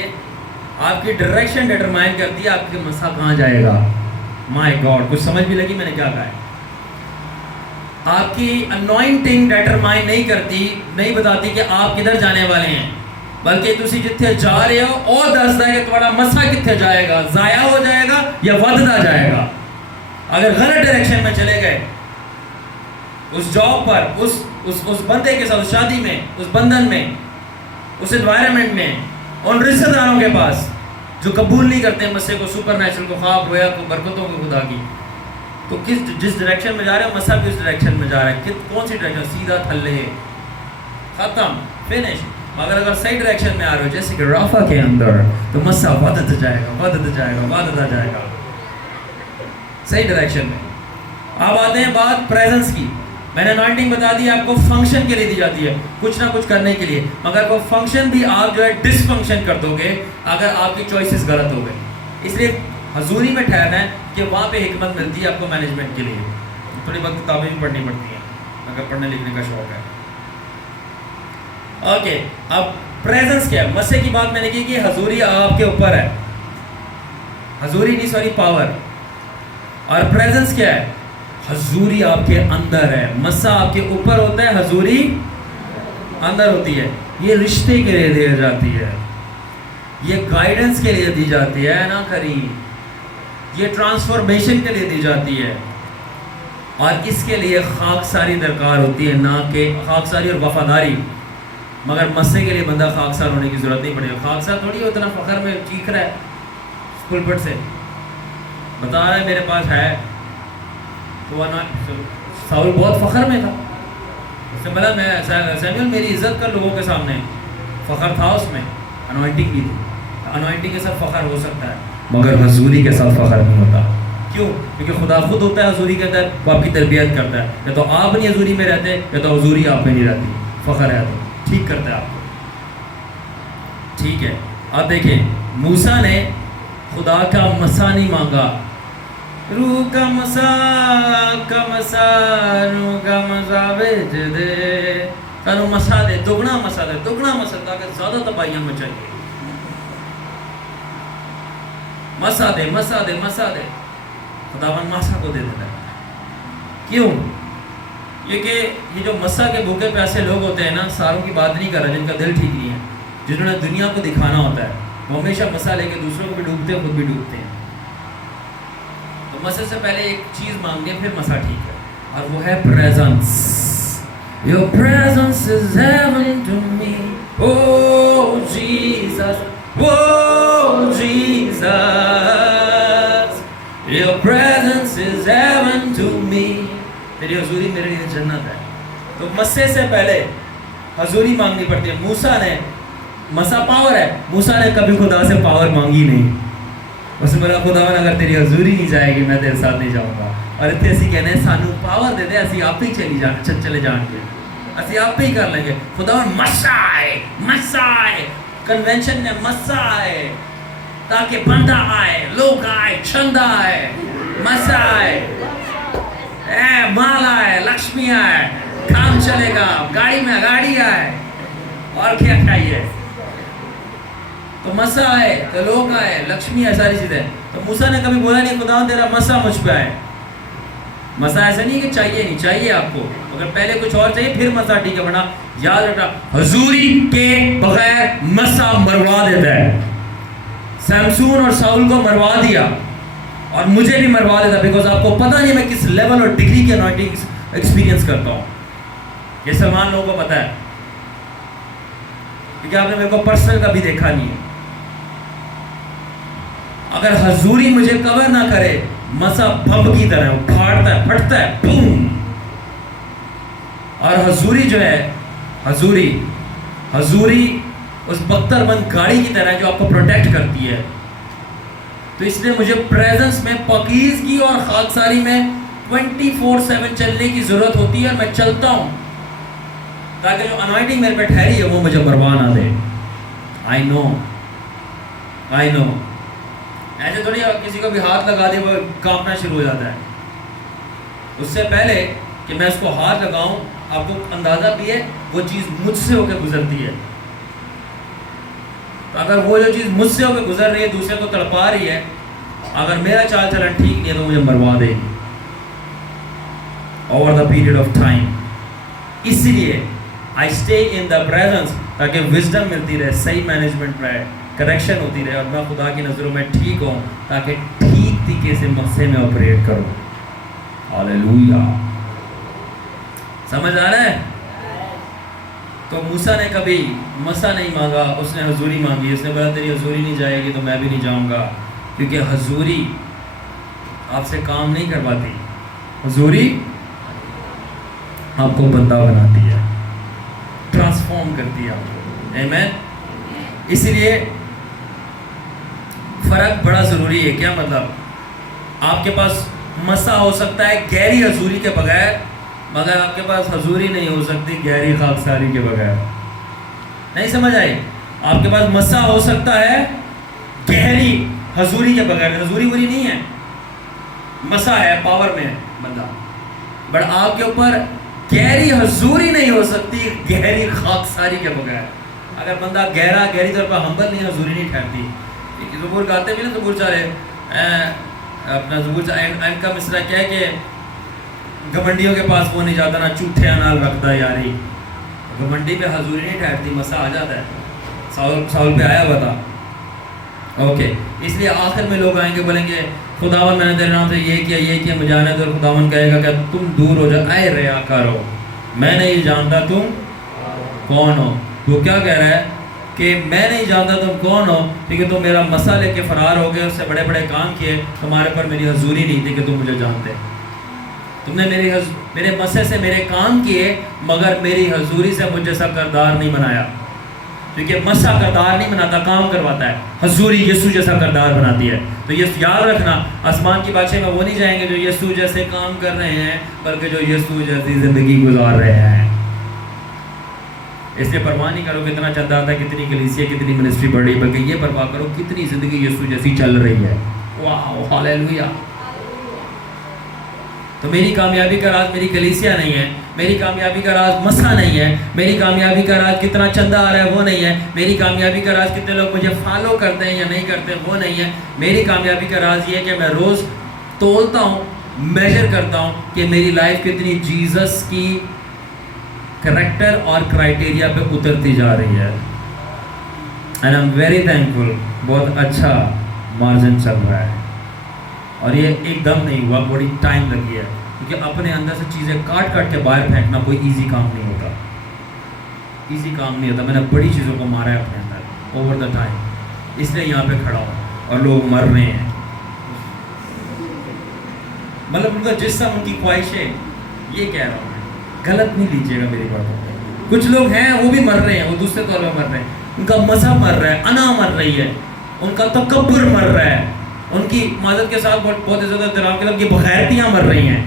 آپ کی ڈائریکشن ڈیٹرمائن کرتی ہے آپ کے مسا کہاں جائے گا. مائی گاڈ, کچھ سمجھ بھی لگی میں نے کیا کہا ہے. آپ کی انوائنٹنگ ڈیٹرمائن نہیں کرتی, نہیں بتاتی کہ آپ کدھر جانے والے ہیں, بلکہ تسی جتھے جا رہے ہو اور دستا ہے کہ تمہارا مسا کتنے جائے گا, ضائع ہو جائے گا یا ودتا جائے گا. اگر غلط ڈائریکشن میں چلے گئے اس جاب پر, اس بندے کے ساتھ, اس شادی میں, اس بندھن میں, اس انوائرمنٹ میں, ان رشتہ داروں کے پاس جو قبول نہیں کرتے مسے کو, سپر نیچرل کو, خواب رویا کو, برکتوں کو, خدا کی, تو جس ڈائریکشن میں جا رہے ہو مسا بھی اس ڈائریکشن میں جا رہا ہے. کون سی ڈائریکشن؟ سیدھا تھلے, ختم, فنش. اگر صحیح ڈائریکشن میں آ رہے ہو جیسے کہ رافا کے اندر, تو مسا ودتا جائے گا, ودتا جائے گا, ودتا جائے گا صحیح ڈائریکشن میں. اب آتے ہیں بات پریزنس کی. میں نے انوائنٹنگ بتا دی آپ کو فنکشن کے لیے دی جاتی ہے, کچھ نہ کچھ کرنے کے لیے, مگر وہ فنکشن بھی آپ جو ہے ڈس فنکشن کر دو گے اگر آپ کی چوائسز غلط ہو گئے. اس لیے حضوری میں ٹھہرنا ہے کہ وہاں پہ حکمت ملتی ہے آپ کو مینجمنٹ کے لیے. تھوڑی وقت کتابیں بھی پڑھنی پڑتی ہیں اگر پڑھنے لکھنے کا شوق ہے. اوکے, اب پریزنس کیا ہے. مسے کی بات میں نے کی کہ حضوری آپ کے اوپر ہے, حضوری نہیں سوری پاور. اور پریزنس کیا ہے؟ حضوری آپ کے اندر ہے. مسا آپ کے اوپر ہوتا ہے, حضوری اندر ہوتی ہے. یہ رشتے کے لیے دی جاتی ہے, یہ گائیڈنس کے لیے دی جاتی ہے نا کریم, یہ ٹرانسفارمیشن کے لیے دی جاتی ہے. اور اس کے لیے خاکساری درکار ہوتی ہے, نہ کہ خاکساری اور وفاداری. مگر مسے کے لیے بندہ خاکسار ہونے کی ضرورت نہیں پڑے گا. خاکسار تھوڑی اتنا فخر میں چیخ رہا ہے پلپٹ سے, بتا رہا ہے میرے پاس ہے. تو ساؤل بہت فخر میں تھا, اس سے بولا میں سیموئل میری عزت کر لوگوں کے سامنے. فخر تھا اس میں, انوائنٹنگ بھی تھی. انوائنٹنگ کے ساتھ فخر ہو سکتا ہے مگر حضوری کے ساتھ فخر نہیں ہوتا. کیوں؟ کیونکہ خدا خود ہوتا ہے حضوری کے اندر, وہ آپ کی تربیت کرتا ہے. یا تو آپ نہیں حضوری میں رہتے, یا تو حضوری آپ میں نہیں رہتی. فخر ہے تو ٹھیک کرتا ہے آپ کو. ٹھیک ہے, اب دیکھیں موسیٰ نے خدا کا مسا نہیں مانگا. روح کا مسا روح کا مسا بھیج دے, تنو مسا دے, دگنا مسا دے, دگنا مسا, تاکہ زیادہ تباہیاں مچائیے. مسا دے, مسا دے, مسا دے. خداوند مسا کو دے دیتا ہے. کیوں؟ یہ کہ یہ جو مسا کے بھوکے پیاسے لوگ ہوتے ہیں نا, ساروں کی بات نہیں کر رہا, جن کا دل ٹھیک نہیں ہے, جنہوں نے دنیا کو دکھانا ہوتا ہے, وہ ہمیشہ مسا لے کے دوسروں کو بھی ڈوبتے ہیں, خود بھی ڈوبتے ہیں. تو مسا سے پہلے ایک چیز مانگے, پھر مسا ٹھیک ہے, اور وہ ہے presence. Your presence is heaven to me, oh Jesus, oh Jesus. Your presence is heaven to me. تیری حضوری میرے لیے جنت ہے. تو مسے سے پہلے حضوری مانگنی پڑتی ہے. موسیٰ نے, مسا پاور ہے, موسیٰ نے کبھی خدا سے پاور مانگی نہیں. اس نے بولا خداوند اگر تیری حضوری نہیں جائے گی میں تیرے ساتھ نہیں جاؤں گا. اور اتنے اسی کہنے سانو پاور دے دے, اسی آپ ہی چلے جان گے, اسی آپ ہی کر لیں گے. خداوند مسا آئے, مسا آئے, کنونشن میں مسا آئے, تاکہ بندہ آئے, لوگ آئے, چندہ آئے, مسا آئے, مال آئے, لکشمی آئے, کام چلے گا, گاڑی میں گاڑی آئے, اور کیا چاہیے. تو مسا آئے, تو لوگ آئے, لکشمی آئے, ساری چیزیں. تو موسیٰ نے کبھی بولا نہیں خدا تیرا مسا مجھ پہ آئے. مسا ایسا نہیں کہ چاہیے نہیں, چاہیے آپ کو, اگر پہلے کچھ اور چاہیے پھر مسا ٹھیک ہے, ورنہ یاد رکھنا حضوری کے بغیر مسا مروا دیتا ہے. سمسون اور ساؤل کو مروا دیا, اور مجھے بھی مروا دیتا, بیکاز آپ کو پتہ نہیں میں کس لیول اور ڈگری کی انوائنٹنگ ایکسپیرینس کرتا ہوں. یہ سلمان لوگوں کو پتہ ہے, کیونکہ آپ نے میرے کو پرسنل کبھی دیکھا نہیں ہے. اگر حضوری مجھے کور نہ کرے, مسا بم کی طرح پھاڑتا ہے, پھٹتا ہے, بوم, اور حضوری جو ہے، حضوری اس بختر بند گاڑی کی طرح جو آپ کو پروٹیکٹ کرتی ہے. تو اس لیے مجھے پریزنس میں پاکیزگی اور خاکساری میں 24/7 چلنے کی ضرورت ہوتی ہے، اور میں چلتا ہوں تاکہ جو انوائنٹنگ میرے پہ ٹھہری ہے وہ مجھے بروا نہ دے. آئی نو ایسے تھوڑی کسی کو بھی ہاتھ لگا دے وہ کانپنا شروع ہو جاتا ہے. اس سے پہلے کہ میں اس کو ہاتھ لگاؤں آپ کو اندازہ بھی ہے وہ چیز مجھ سے ہو کے گزرتی ہے. تو اگر وہ جو چیز مجھ سے ہو کے گزر رہی ہے دوسرے کو تڑپا رہی ہے، اگر میرا چال چلن ٹھیک نہیں ہے تو مجھے مروا دے گی over the period of time. اس لیے I stay in the presence تاکہ وزڈم ملتی رہے، صحیح مینجمنٹ رہے، کریکشن ہوتی رہے، اور میں خدا کی نظروں میں ٹھیک ہوں تاکہ ٹھیک طریقے سے مسئلے میں آپریٹ کروں. ہاللیلویا. سمجھ آ رہا ہے؟ تو موسیٰ نے کبھی مسا نہیں مانگا، اس نے حضوری مانگی. اس نے بولا تیری حضوری نہیں جائے گی تو میں بھی نہیں جاؤں گا، کیونکہ حضوری آپ سے کام نہیں کرواتی، حضوری آپ کو بندہ بناتی ہے، ٹرانسفارم کرتی ہے آپ کو. آمین. اسی لیے فرق بڑا ضروری ہے. کیا مطلب؟ آپ کے پاس مسا ہو سکتا ہے گہری حضوری کے بغیر، مگر آپ کے پاس حضوری نہیں ہو سکتی گہری خاکساری کے بغیر. نہیں سمجھ آئی؟ آپ کے پاس مسا ہو سکتا ہے گہری حضوری کے بغیر، حضوری بری نہیں ہے، مسا ہے، پاور میں ہے بندہ، بٹ آپ کے اوپر گہری حضوری نہیں ہو سکتی گہری خاکساری کے بغیر. اگر بندہ گہری طور پر ہمبل نہیں، حضوری نہیں ٹھہرتی. زبور گاتے بھی نا، زبور چارے اپنا زبور اینڈ کا مصرع کیا ہے کہ گھمنڈیوں کے پاس وہ نہیں جاتا، نہ چوٹھے انال رکھتا یاری. گھمنڈی پہ حضوری نہیں ٹھہرتی، مسا آ جاتا ہے. ساؤل پہ آیا ہوا تھا. اوکے. اس لیے آخر میں لوگ آئیں گے بولیں گے خداوند میں نے تیرے نام سے یہ کیا مجھے آنا ہے، تو خداوند کہے گا کہ تم دور ہو جاؤ، اے ریاکار ہو، میں نہیں جانتا تم کون ہو. وہ کیا کہہ رہا ہے کہ میں نہیں جانتا تم کون ہو، کیونکہ تم میرا مسا لے کے فرار ہو گئے، اس سے بڑے بڑے کام کیے، تمہارے پر میری حضوری نہیں تھی کہ تم مجھے جانتے. تم نے میرے مسے سے میرے کام کیے، مگر میری حضوری سے مجھ جیسا کردار نہیں بنایا. کیونکہ مسا کردار نہیں بناتا، کام کرواتا ہے. حضوری یسوع جیسا کردار بناتی ہے. تو یہ یاد رکھنا، آسمان کی بادشاہی میں وہ نہیں جائیں گے جو یسوع جیسے کام کر رہے ہیں، بلکہ جو یسوع جیسی زندگی گزار رہے ہیں. اس لیے پرواہ نہیں کرو کتنا چندہ آتا ہے، کتنی کلیسیا، کتنی منسٹری بڑھ رہی، بلکہ یہ پرواہ کرو کتنی زندگی یسوع جیسی چل رہی ہے. واو، ہاللیلویا. تو میری کامیابی کا راز میری کلیسیا نہیں ہے، میری کامیابی کا راز مسا نہیں ہے، میری کامیابی کا راز کتنا چندہ آ رہا ہے وہ نہیں ہے، میری کامیابی کا راز کتنے لوگ مجھے فالو کرتے ہیں یا نہیں کرتے وہ نہیں ہے. میری کامیابی کا راز یہ ہے کہ میں روز تولتا ہوں، میجر کرتا ہوں کہ میری لائف کتنی جیزس کی کریکٹر اور کرائٹیریا پہ اترتی جا رہی ہے. And I am very thankful. بہت اچھا مارجن چل رہا ہے، اور یہ ایک دم نہیں ہوا، بڑی ٹائم لگی ہے، کیونکہ اپنے اندر سے چیزیں کاٹ کے باہر پھینکنا کوئی ایزی کام نہیں ہوتا. میں نے بڑی چیزوں کو مارا ہے اپنے اندر اوور دا ٹائم، اس لیے یہاں پہ کھڑا ہوں اور لوگ مر رہے ہیں. مطلب ان کا جسم، ان کی خواہشیں، یہ کہہ رہا ہوں میں، غلط نہیں لیجیے گا میری باتوں کو. کچھ لوگ ہیں وہ بھی مر رہے ہیں، وہ دوسرے طور پہ مر رہے ہیں، ان کا مذہب مر رہا ہے، انا مر رہی ہے، ان کا تکبر مر رہا ہے، ان کی معذرت کے ساتھ بہت زیادہ احترام کے ساتھ کی بغیرتیاں مر رہی ہیں.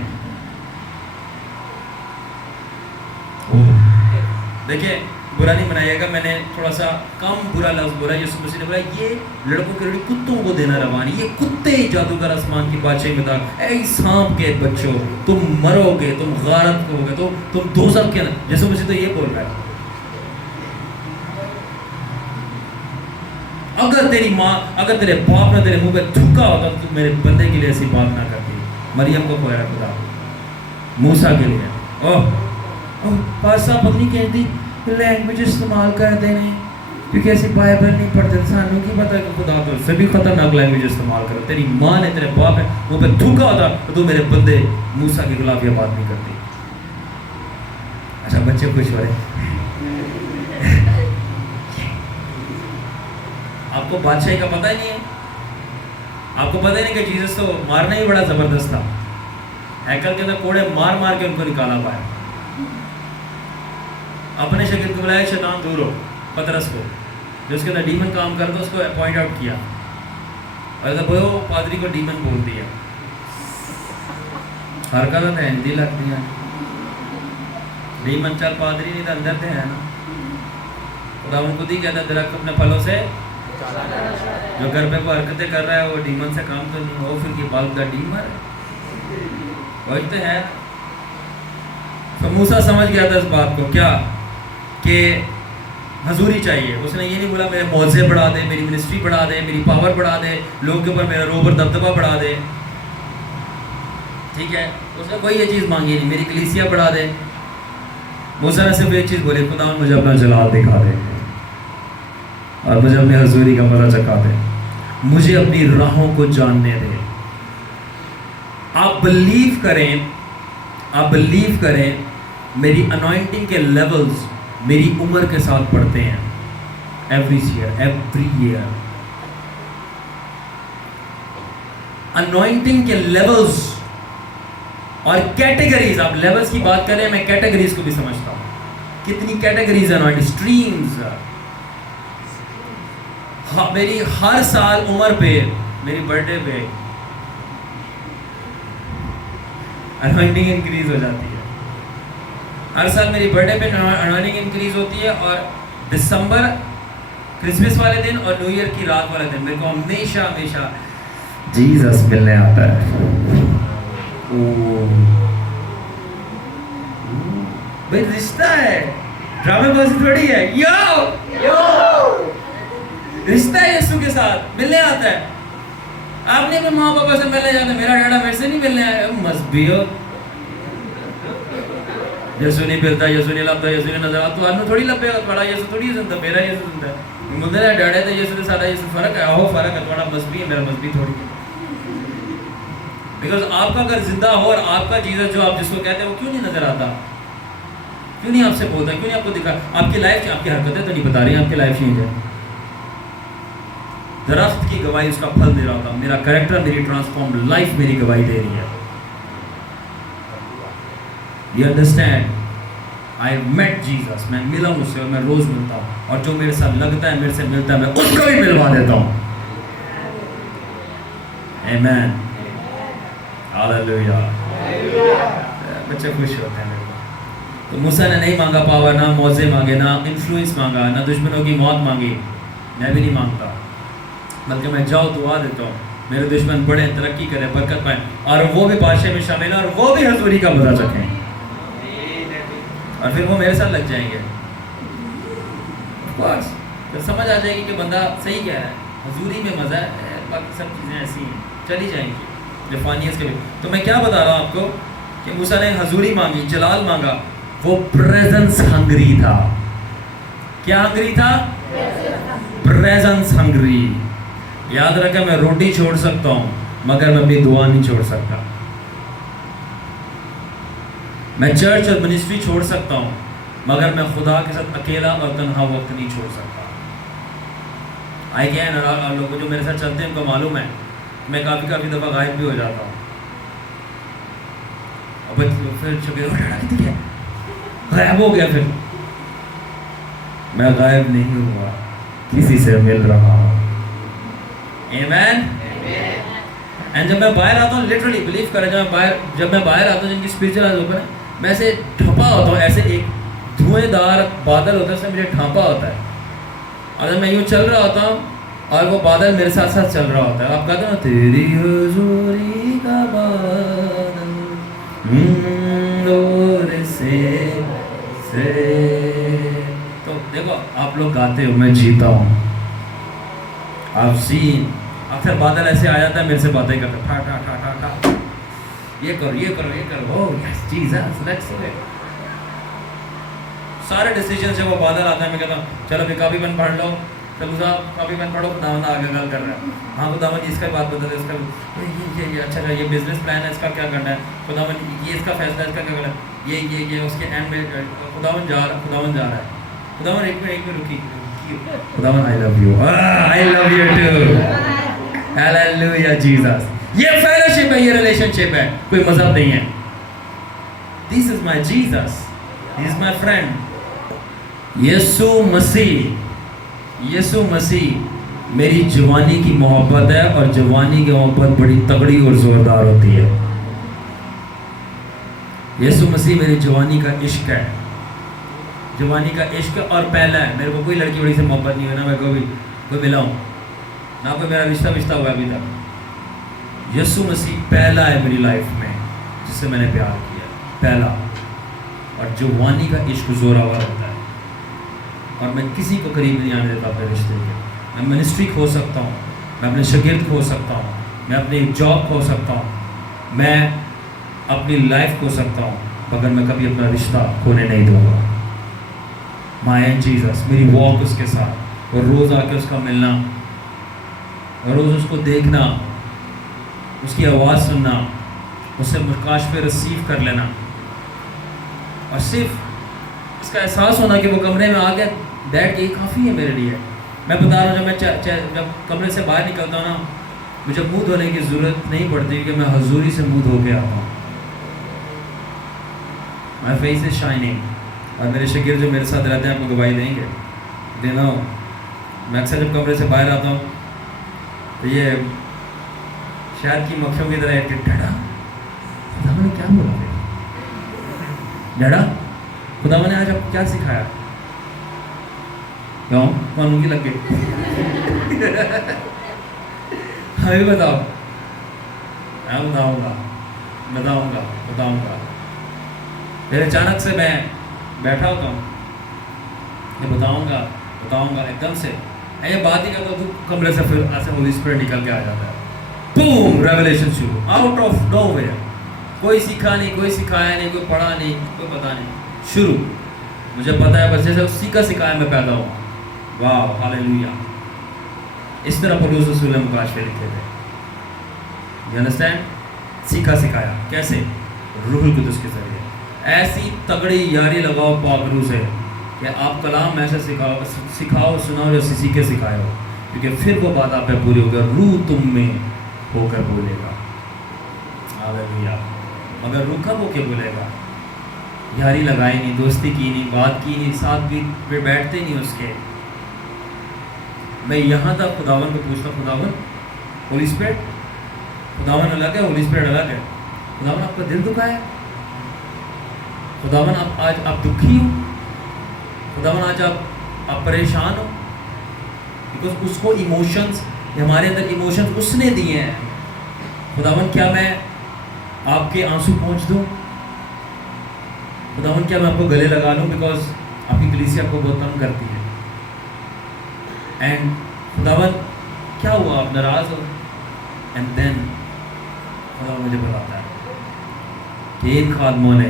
دیکھیں برا نہیں بنائیے گا، میں نے تھوڑا سا کم برا لفظ بولا. یسوع مسیح نے بولا یہ لڑکوں کے لڑکی کتوں کو دینا روانی، یہ کتے جادوگر آسمان کی بادشاہی میں تھا. اے سانپ کے بچوں، تم مرو گے، تم غارت کرو گے، تو تم دوزخ کے. یسوع مسیح تو یہ بول رہا ہے. اگر تیری ماں، اگر تیرے باپ نے تیرے منہ پہ تھوکا ہوتا تو میرے بندے کے لیے ایسی بات نہ کرتی. مریم کو کھویا خدا، موسیٰ کے لیے. پاسا پتنی کہتی لینگویج استعمال کرتے ہیں کیونکہ ایسی بائبل نہیں پڑھتے، سانوں کی پتہ کہ خدا تو اس سے بھی خطرناک لینگویج استعمال کرو. تیری ماں نے، تیرے باپ نے منہ پہ تھوکا ہوتا تو میرے بندے موسیٰ کے خلاف یہ بات نہیں کرتی. اچھا بچے خوش ہو رہے. آپ کو بادشاہی کا پتہ ہی نہیں ہے، آپ کو پتہ ہی نہیں کہ جیسس تو مارنا ہی بڑا زبردست تھا. ہیکل کے اندر کوڑے مار کے ان کو نکالا پایا. اپنے شاگرد کو بلایا شیطان دور ہو، پترس کو جو اس کے اندر ڈیمن کام کرتا اس کو اپوائنٹ آؤٹ کیا، اور وہ پادری کو ڈیمن بول دیا. حرکت ہے ہندی لگتی ہے ڈیمن چل پادری نہیں تو اندر تھے ہے نا. خدا ان خود ہی کہتا ہے درخت اپنے پھلوں سے، جو گھر پہ وہ حرکتیں کر رہا ہے وہ ڈیمن سے کام تو نہیں ہو، پھر یہ بالک دا ڈیمن وہی تو ہے. تو موسیٰ سمجھ گیا تھا اس بات کو کیا کہ حضوری چاہیے. اس نے یہ نہیں بولا میرے معجزے بڑھا دے، میری منسٹری بڑھا دے، میری پاور بڑھا دے، لوگوں کے اوپر میرا روب اور دبدبہ بڑھا دے، ٹھیک ہے. اس نے کوئی یہ چیز مانگی نہیں، میری کلیسیا بڑھا دے. موسیٰ نے صرف ایک چیز بولی، خدا مجھے اپنا جلال دکھا دے اور مجھے اپنی حضوری کا مزہ چکھا دے، مجھے اپنی راہوں کو جاننے دے. آپ بلیو کریں میری انوائنٹنگ کے لیولز میری عمر کے ساتھ بڑھتے ہیں ایوری ایئر. انوائنٹنگ کے لیولز اور کیٹیگریز، آپ لیولز کی بات کریں میں کیٹیگریز کو بھی سمجھتا ہوں. کتنی کیٹیگریز ہیں انوائنٹنگ سٹریمز. میری ہر سال عمر پہ میری برتھ ڈے پہ انوائنٹنگ انکریز ہو جاتی ہے. ہر سال میری برتھ ڈے پہ انوائنٹنگ انکریز ہوتی ہے، اور دسمبر کرسمس والے دن اور نیو ایئر کی رات والے دن میرے کو ہمیشہ جیزس ملنے آتا ہے. بھائی رشتہ ہے، ڈرامے بازی تھوڑی ہے. رشتہ ہے یسوع کے ساتھ، ملنے آتا ہے. آپ نے اپنے ماں پاپا سے ملنے جاتے، میرا ڈیڈا میرے سے نہیں ملنے آیا. مذہبی ہو، یسوع نہیں ملتا، یسوع نہیں لبتا، یسوع نہیں نظر آتا، تو آپ تھوڑی لبے گا. تھوڑا یسوع تھوڑی سنتا، میرا یسوع سنتا ہے. مجھے ڈیڈا تو یسوع سے سارا یسوع فرق ہے. آہو فرق ہے، تھوڑا مذہبی ہے، میرا مذہبی تھوڑی ہے. بیکاز آپ کا اگر زندہ ہو اور آپ کا جیزس جو آپ جس کو کہتے ہیں وہ کیوں نہیں نظر آتا، کیوں نہیں آپ سے بولتا، کیوں نہیں آپ کو دکھا. آپ کی لائف، آپ کی حرکتیں تو نہیں بتا رہی ہیں آپ کی لائف چینج ہے. درخت کی گواہی اس کا پھل دے رہا تھا. میرا کریکٹر، میری ٹرانسفارمڈ لائف میری گواہی دے رہی ہے. You understand? I met Jesus. میں ملا ہوں اس سے اور میں روز ملتا ہوں، اور جو میرے ساتھ لگتا ہے، میرے سے ملتا ہے، میں اس کو بھی ملوا دیتا ہوں. Amen. Hallelujah. بچے خوش ہوتے ہیں. تو موسیٰ نے نہیں مانگا پاور، نہ معجزے مانگے، نہ انفلوئنس مانگا، نہ دشمنوں کی موت مانگی. میں بھی نہیں مانگتا، بلکہ میں جاؤ دعا دیتا ہوں میرے دشمن بڑے، ترقی کریں، برکت پائیں، اور وہ بھی بادشاہ میں شامل ہیں، اور وہ بھی حضوری کا مزہ چکھیں، اور پھر وہ میرے ساتھ لگ جائیں گے. پھر سمجھ آ جائے گی کہ بندہ صحیح کہہ رہا ہے، حضوری میں مزہ ہے، باقی سب چیزیں ایسی ہیں چلی جائیں گی جو فانیس کے بھی. تو میں کیا بتا رہا ہوں آپ کو کہ موسیٰ نے حضوری مانگی، جلال مانگا. وہ پریزنس ہنگری تھا. کیا ہنگری تھا؟ Presence hungry. یاد رکھیں میں روٹی چھوڑ سکتا ہوں مگر میں اپنی دعا نہیں چھوڑ سکتا. میں چرچ اور منسٹری چھوڑ سکتا ہوں مگر میں خدا کے ساتھ اکیلا اور تنہا وقت نہیں چھوڑ سکتا. آئی کین، اور لوگ جو میرے ساتھ چلتے ہیں ان کو معلوم ہے میں کافی دفعہ غائب بھی ہو جاتا ہوں. اور پھر غائب ہو گیا، پھر میں غائب نہیں ہوا، کسی سے مل رہا ہوں. Amen. اینڈ جب میں باہر آتا ہوں، لٹرلی بلیو کریں، جب میں باہر آتا ہوں جن کی اسپرچل آئیز اوپن ہے، میں ایسے ڈھپا ہوتا ہوں، ایسے ایک دھوئیں دار بادل ہوتا ہے، اس میں مجھے ڈھانپا ہوتا ہے. اور جب میں یوں چل رہا ہوتا ہوں اور وہ بادل میرے ساتھ ساتھ چل رہا ہوتا ہے، آپ کہتے ہیں نا تیری حضوری کا بادل دور سے. تو دیکھو آپ لوگ گاتے ہو، میں جیتا ہوں. آپ سین اکثر بادل ایسے آ جاتا ہے، میرے سے باتیں کرتا ٹھا ٹھا ٹھا ٹھا ٹھا، یہ کرو یہ کرو یہ کرو، او یس جیزس لیٹس ڈو اٹ. سارے ڈیسیجن سے وہ بادل آتا ہے، میں کہتا ہوں چلو بھی کاپی پین پڑھ لو، چلو صاحب کاپی پین پڑھو، خداوند آگے گل کر رہا ہے. ہاں خداوند اس کا بات بتا دے، اس کا یہ اچھا یہ بزنس پلان ہے، اس کا کیا کرنا ہے خداوند، یہ اس کا فیصلہ ہے، اس کا کیا کرنا ہے، یہ اس کے اینڈ میں خداوند جا رہا ہے. خداوند ایک منٹ رکی، خداوند I love you. I love you too. Hallelujah Jesus. یہ فیلوشپ ہے، یہ ریلیشن شپ ہے، کوئی مذہب نہیں ہے. This is my Jesus. He is my friend. یسوع مسیح میری جوانی کی محبت ہے، اور جوانی کی محبت بڑی تگڑی اور زوردار ہوتی ہے. یسوع مسیح میری جوانی کا عشق ہے، جوانی کا عشق اور پہلا ہے. میرے کو کوئی لڑکی بڑی سے محبت نہیں ہوئی، نہ میں کوئی ملا ہوں، نہ کوئی میرا رشتہ ہوا ابھی تک. یسوع مسیح پہلا ہے میری لائف میں جس سے میں نے پیار کیا، پہلا. اور جوانی کا عشق زوراور ہوتا ہے، اور میں کسی کو قریب نہیں آنے دیتا اپنے رشتے کے. میں منسٹری کھو سکتا ہوں، میں اپنے شاگرد کھو سکتا ہوں، میں اپنی جاب کھو سکتا ہوں، میں اپنی لائف کھو سکتا ہوں، مگر میں کبھی اپنا رشتہ کھونے نہیں دوں گا. مائی اینڈ جیزس، میری واک اس کے ساتھ، اور روز آ کے اس کا ملنا، اور روز اس کو دیکھنا، اس کی آواز سننا، اسے مکاش پہ ریسیو کر لینا، اور صرف اس کا احساس ہونا کہ وہ کمرے میں آ کے بیٹھ کے کافی ہے میرے لیے. میں بتا رہا ہوں، جب کمرے سے باہر نکلتا ہوں نا، مجھے منہ دھونے کی ضرورت نہیں پڑتی کہ میں حضوری سے منہ دھو کے آتا ہوں. My face is shining. اور میرے شاگرد جو میرے ساتھ رہتے ہیں آپ کو گواہی دیں گے. دینا ہو میں اکثر جب کمرے سے باہر آتا ہوں تو یہ شاید کی مکھیوں کی طرح ڈیڈا خدا نے کیا بولا، ڈیڈا خدا نے آج آپ کو کیا سکھایا، کیوں کون کی لگ گئی ہمیں بتاؤ. میں بتاؤں گا. پھر اچانک سے میں بیٹھا ہوتا ہوں، یہ بتاؤں گا ایک دم سے یہ بات ہی کرتا ہوں، تو کمرے سے پھر ایسے ہولی اسپرٹ نکل کے آ جاتا ہے. بوم، ریویلیشن شروع، آؤٹ آف نو ویئر. کوئی سیکھا نہیں، کوئی سکھایا نہیں، کوئی پڑھا نہیں، کوئی پتا نہیں، شروع. مجھے پتا ہے بس جیسے اسی کا سکھایا میں پیدا ہوا. واو، ہاللیلویا. اس طرح پولس رسول نے مکاشفے لکھے تھے. You understand? سیکھا سکھایا کیسے؟ روح القدس کے ذریعے. ایسی تگڑی یاری لگاؤ پاک روح سے کہ آپ کلام ایسے سکھاؤ سناؤ جیسے سیکھے سکھائے ہو، کیونکہ پھر وہ بات آپ پہ پوری ہوگی، روح تم میں ہو کر بولے گا. ہاللیلویا. مگر روح کب ہو کے بولے گا؟ یاری لگائی نہیں، دوستی کی نہیں، بات کی نہیں، ساتھ بھی بیٹھتے نہیں اس کے. میں یہاں تک خداون کو پوچھتا ہوں، خداون ہولی اسپرٹ، خداون الگ ہے، ہولی اسپرٹ الگ ہے. خداون آپ کا دل دکھا ہے، خداون آج آپ دکھی ہو، خداون آج آپ پریشان ہو، بیکاز اس کو ایموشنز، ہمارے اندر ایموشنز اس نے دیے ہیں. خداون کیا میں آپ کے آنسو پہنچ دوں؟ خداون کیا میں آپ کو گلے لگا لوں، بیکاز آپ کی کلیسیا آپ کو بہت تنگ کرتی ہے. اینڈ خداون کیا ہوا، آپ ناراض ہو؟ اینڈ دین خداون مجھے بتاتا ہے کہ ان خادموں نے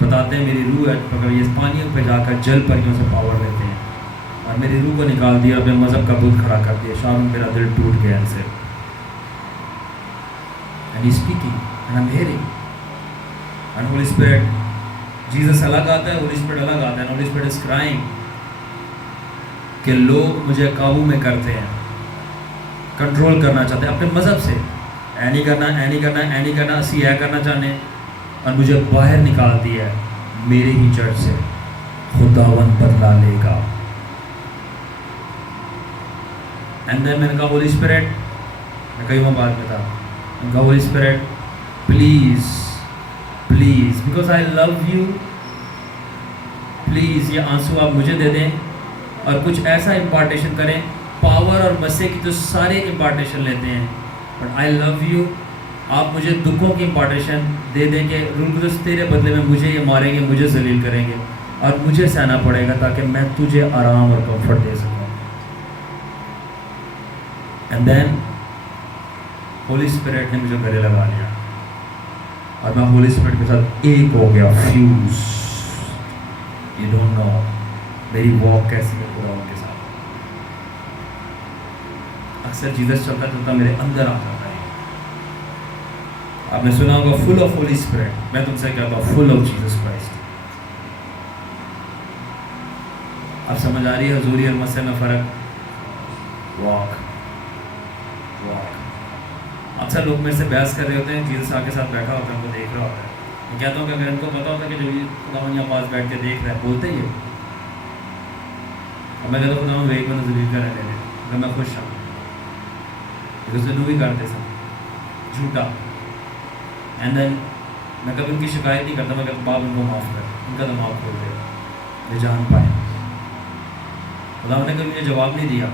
بتاتے ہیں میری روح ہے پکڑ یہ پانیوں پہ جا کر جل پریوں سے پاور لیتے ہیں، اور میری روح کو نکال دیا، اپنے مذہب کا بت کھڑا کر دیا. شام میرا دل ٹوٹ گیا ان سے. And he's speaking and I'm hearing. And Holy Spirit, Jesus الگ آتا ہے، Holy Spirit الگ آتا ہے. Holy Spirit is crying کہ لوگ مجھے قابو میں کرتے ہیں، کنٹرول کرنا چاہتے ہیں اپنے مذہب سے. اے نہیں کرنا، اے نہیں کرنا، اے نہیں کرنا، اسی اے کرنا چاہنے، اور مجھے باہر نکال دیا ہے میرے ہی چرچ سے. خداون بدلا لے گا. اینڈ دین میں نے کہا ہولی اسپرٹ، میں کئی بات میں تھا، میں نے کہا Holy Spirit please please, because I love you, please یہ آنسو آپ مجھے دے دیں اور کچھ ایسا امپارٹیشن کریں. پاور اور مسے کی تو سارے امپارٹیشن لیتے ہیں، بٹ آئی لو یو. آپ مجھے دکھوں کی امپارٹیشن دے دیں کہ روح القدس تیرے بدلے میں مجھے یہ ماریں گے، مجھے ذلیل کریں گے، اور مجھے سہنا پڑے گا تاکہ میں تجھے آرام اور کمفرٹ دے سکوں. اینڈ دین ہولی اسپرٹ نے مجھے گلے لگا لیا، اور میں ہولی اسپرٹ کے ساتھ ایک ہو گیا، فیوز. یو ڈونٹ نو میری واک کیسی ہے خدا کے ساتھ. اکثر جیزس چلتا چلتا میرے اندر آ جاتا ہے. آپ نے سنا ہوگا فل آف ہولی اسپرٹ. میں تم سے کہتا ہوں فل آف جیزس کرائسٹ. اب سمجھ آ رہی ہے حضوری اور مسیح میں فرق؟ واک. اکثر لوگ میرے سے بحث کر رہے ہوتے ہیں، جیزس آ کے ساتھ بیٹھا ہوتا ہے، ان کو دیکھ رہا ہوتا ہے. میں کہتا ہوں کہ اگر ان کو پتا ہوتا کہ جو یہ خداوند یہاں پاس بیٹھ کے دیکھ رہا ہے، بولتے ہی اور میں کہتا خدا میں ایک بار ذلیل کر رہے ہیں اگر میں خوش ہوں اسے بھی کرتے سن جھوٹا. اینڈ دین میں کبھی ان کی شکایت نہیں کرتا, میں کہتا باپ ان کو معاف کر, ان کا دماغ کھول دے, یہ جان پائے. خدا نے کبھی مجھے جواب نہیں دیا,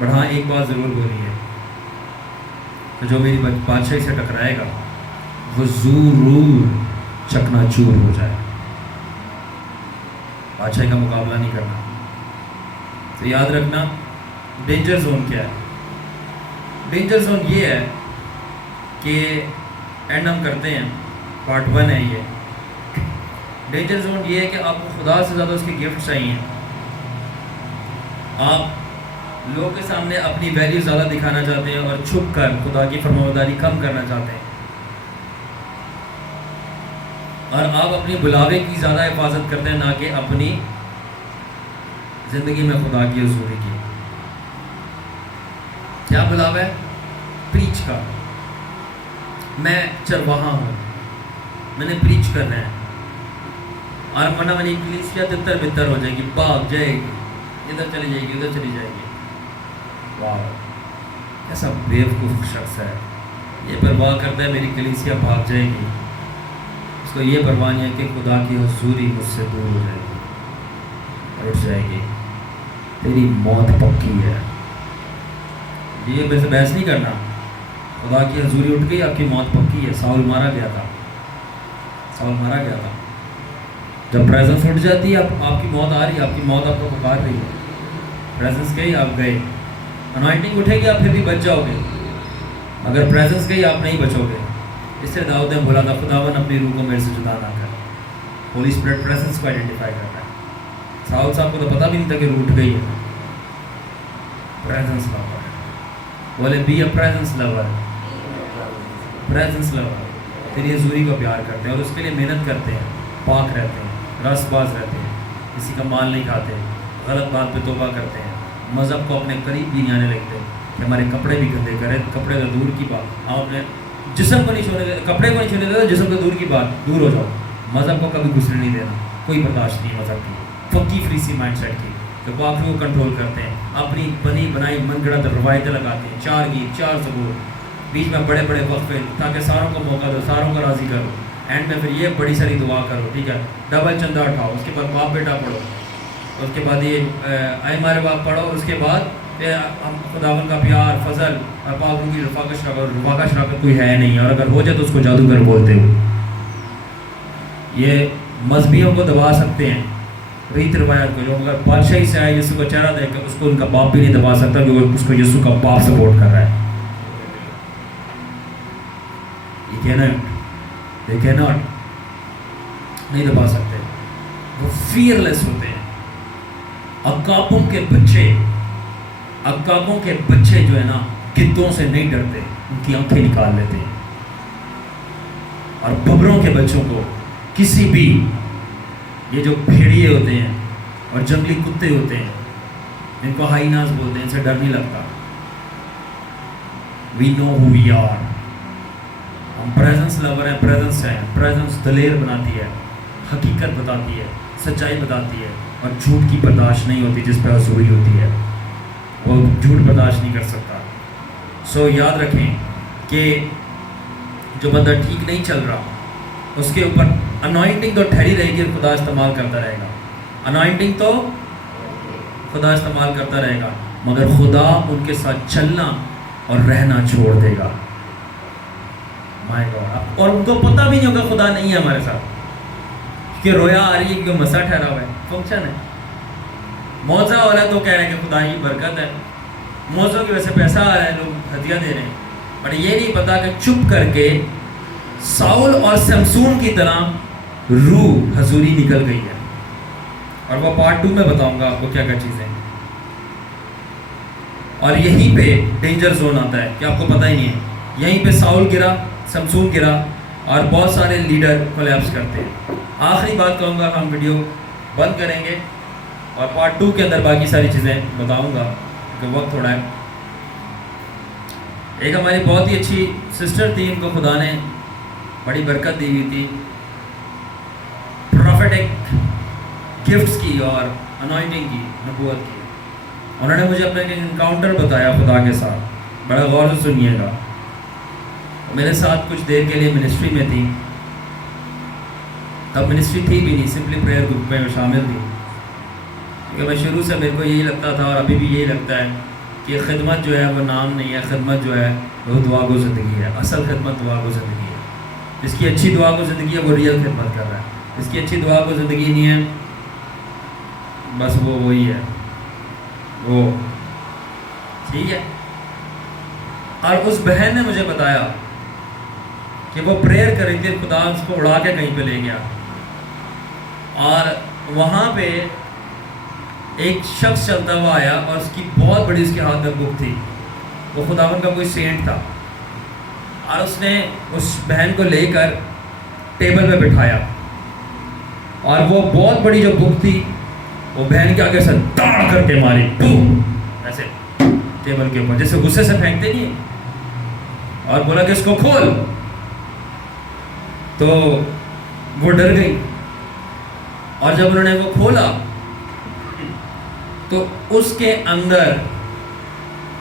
بٹ ہاں ایک بات ضرور بولی ہے کہ جو میری بادشاہی سے ٹکرائے گا وہ ضرور چکنا چور ہو جائے. بادشاہی کا مقابلہ نہیں کرنا. تو یاد رکھنا ڈینجر زون کیا ہے. ڈینجر زون یہ ہے کہ اینڈ ہم کرتے ہیں, پارٹ 1 ہے یہ. ڈینجر زون یہ ہے کہ آپ کو خدا سے زیادہ اس کے گفٹ چاہیے. آپ لوگوں کے سامنے اپنی ویلیو زیادہ دکھانا چاہتے ہیں اور چھپ کر خدا کی فرمانبرداری کم کرنا چاہتے ہیں, اور آپ اپنی بلاوے کی زیادہ حفاظت کرتے ہیں نہ کہ اپنی زندگی میں خدا کی حضوری کی. کیا بلاوا ہے؟ پریچ کا. میں چرواہا ہوں, میں نے پریچ کرنا ہے, اور ورنہ میری کلیسیا تتر بتر ہو جائے گی, بھاگ جائے گی, ادھر چلی جائے گی, ادھر چلی جائے گی. واہ, ایسا بیوقوف شخص ہے, یہ پرواہ کرتا ہے میری کلیسیا بھاگ جائے گی, اس کو یہ پرواہ نہیں ہے کہ خدا کی حضوری مجھ سے دور ہو جائے گی اور اٹھ جائے گی. تیری موت پکی ہے. یہ ویسے بحث نہیں کرنا, خدا کی حضوری اٹھ گئی, آپ کی موت پکی ہے. ساؤل مارا گیا تھا, ساؤل مارا گیا تھا. جب پریزنس اٹھ جاتی ہے آپ کی موت آ رہی ہے, آپ کی موت آپ کو پکار رہی ہے. پریزنس گئی, آپ گئے. انوائنٹنگ اٹھے گی, آپ پھر بھی بچ جاؤ گے. اگر پریزنس گئی, آپ نہیں بچو گے. اس سے داؤد نے بولا تھا خداوند اپنی روح کو میرے سے جدا نہ کر. ہولی اسپرٹ پریزنس کو آئیڈینٹیفائی کرتا ہے. ساؤل صاحب کو تو پتہ بھی نہیں تھا کہ روح اٹھ گئی ہے. پریزنس لور, بولے be a presence lover. Presence lover تیری حضوری کو پیار کرتے ہیں اور اس کے لیے محنت کرتے ہیں, پاک رہتے ہیں, رس باز رہتے ہیں, کسی کا مال نہیں کھاتے, غلط بات پہ توبہ کرتے ہیں, مذہب کو اپنے قریب بھی نہیں آنے لگتے کہ ہمارے کپڑے بھی گندے کریں. کپڑے کا دور کی بات, آپ نے جسم کو نہیں چھوڑنے دیتے, کپڑے کو نہیں چھوڑنے دیتے, جسم کے دور کی بات, دور ہو جاؤ. مذہب کو کبھی گھسنے نہیں دینا, کوئی برداشت نہیں مذہب کی, فقی فریسی مائنڈ سیٹ کی, کہ باقیوں کو کنٹرول کرتے ہیں, اپنی بنی بنائی من گڑت روایتیں لگاتے ہیں, 4 گیت 4 زبور, بیچ میں بڑے بڑے وقفے, تاکہ ساروں کو موقع دو, ساروں کو راضی کرو. اینڈ میں پھر یہ بڑی ساری دعا کرو, ٹھیک ہے, ڈبل چندہ اٹھاؤ, اس کے بعد باپ بیٹا پڑھو, اس کے بعد یہ اے ہمارے باپ پڑھو, اس کے بعد ہم خداوند کا پیار, فضل اور پاک روح کی رفاقت شراکت کوئی ہے نہیں, اور اگر ہو جائے تو اس کو جادوگر بولتے ہو. یہ مذہبیوں کو دبا سکتے ہیں, ریت روایت کو, جو اگر بادشاہی سے آئے یسوع کا چہرہ دیکھ کر اس کو ان کا باپ بھی نہیں دبا سکتا, کیونکہ اس کو یسوع کا باپ سپورٹ کر رہا ہے. They cannot نہیں دبا سکتے. وہ فیئرلیس ہوتے ہیں. عقابوں کے بچے جو ہے نا, گدوں سے نہیں ڈرتے, ان کی آنکھیں نکال لیتے ہیں. اور ببروں کے بچوں کو کسی بھی, یہ جو بھیڑیے ہوتے ہیں اور جنگلی کتے ہوتے ہیں, ان کو ہائیناز بولتے ہیں, ان سے ڈر نہیں لگتا. We know who we are. ہم پریزنس لور ہیں, پریزنس ہیں. پریزنس دلیر بناتی ہے, حقیقت بتاتی ہے, سچائی بتاتی ہے, اور جھوٹ کی برداشت نہیں ہوتی. جس پہ حضوری ہوتی ہے وہ جھوٹ برداشت نہیں کر سکتا. سو یاد رکھیں کہ جو بندہ ٹھیک نہیں چل رہا, اس کے اوپر انوائنٹنگ تو ٹھہری رہے گی اور خدا استعمال کرتا رہے گا. انوائنٹنگ تو خدا استعمال کرتا رہے گا, مگر خدا ان کے ساتھ چلنا اور رہنا چھوڑ دے گا. مائی گاڈ. اور ان کو پتہ بھی نہیں ہوگا خدا نہیں ہے ہمارے ساتھ, کہ رویا آ رہی ہے کہ مسا ٹھہرا ہوا ہے, فنکشن ہے, موزہ ہو رہا ہے تو کہہ رہے ہیں کہ خدا کی برکت ہے, موزوں کی وجہ سے پیسہ آ رہا ہے, لوگ ہدیہ دے رہے ہیں. بٹ یہ نہیں پتا کہ چپ کر کے ساؤل اور سمسون کی طرح روح حضوری نکل گئی ہے. اور وہ پارٹ 2 میں بتاؤں گا آپ کو کیا کیا چیزیں. اور یہیں پہ ڈینجر زون آتا ہے کہ آپ کو پتہ ہی نہیں ہے. یہیں پہ ساؤل گرا, سمسون گرا, اور بہت سارے لیڈر کولیپس کرتے ہیں. آخری بات کہوں گا, ہم ویڈیو بند کریں گے اور پارٹ 2 کے اندر باقی ساری چیزیں بتاؤں گا, کہ وقت تھوڑا ہے. ایک ہماری بہت ہی اچھی سسٹر تھی, ان کو خدا نے بڑی برکت دی ہوئی تھی, پروفیٹک گفٹس کی اور انوائنٹنگ کی، نبوت کی. انہوں نے مجھے اپنا ایک انکاؤنٹر بتایا خدا کے ساتھ، بڑا غور سے سنیے گا. میرے ساتھ کچھ دیر کے لیے منسٹری میں تھی، تب منسٹری تھی بھی نہیں، سمپلی پریئر گروپ میں شامل تھی. کیونکہ میں شروع سے میرے کو یہی لگتا تھا اور ابھی بھی یہی لگتا ہے کہ خدمت جو ہے وہ نام نہیں ہے، خدمت جو ہے وہ دعا گو زندگی ہے. اصل خدمت دعا گو زندگی ہے. جس کی اچھی دعا گو زندگی ہے وہ ریئل خدمت کر رہا ہے. جس کی اچھی دعا گو زندگی نہیں ہے بس وہ وہی ہے، وہ ٹھیک ہے. اور اس بہن نے مجھے بتایا کہ وہ پریئر کر رہی تھی، خدا اس کو اڑا کے کہیں پہ لے گیا، اور وہاں پہ ایک شخص چلتا ہوا آیا اور اس کی بہت بڑی اس کے ہاتھ میں بک تھی. وہ خداوند کا کوئی سینٹ تھا، اور اس نے اس بہن کو لے کر ٹیبل پہ بٹھایا، اور وہ بہت بڑی جو بک تھی وہ بہن کے آگے سے داڑ کر کے ماری، ایسے ٹیبل کے اوپر جیسے غصے سے پھینکتے نہیں، اور بولا کہ اس کو کھول. تو وہ ڈر گئی، اور جب انہوں نے وہ کھولا تو اس کے اندر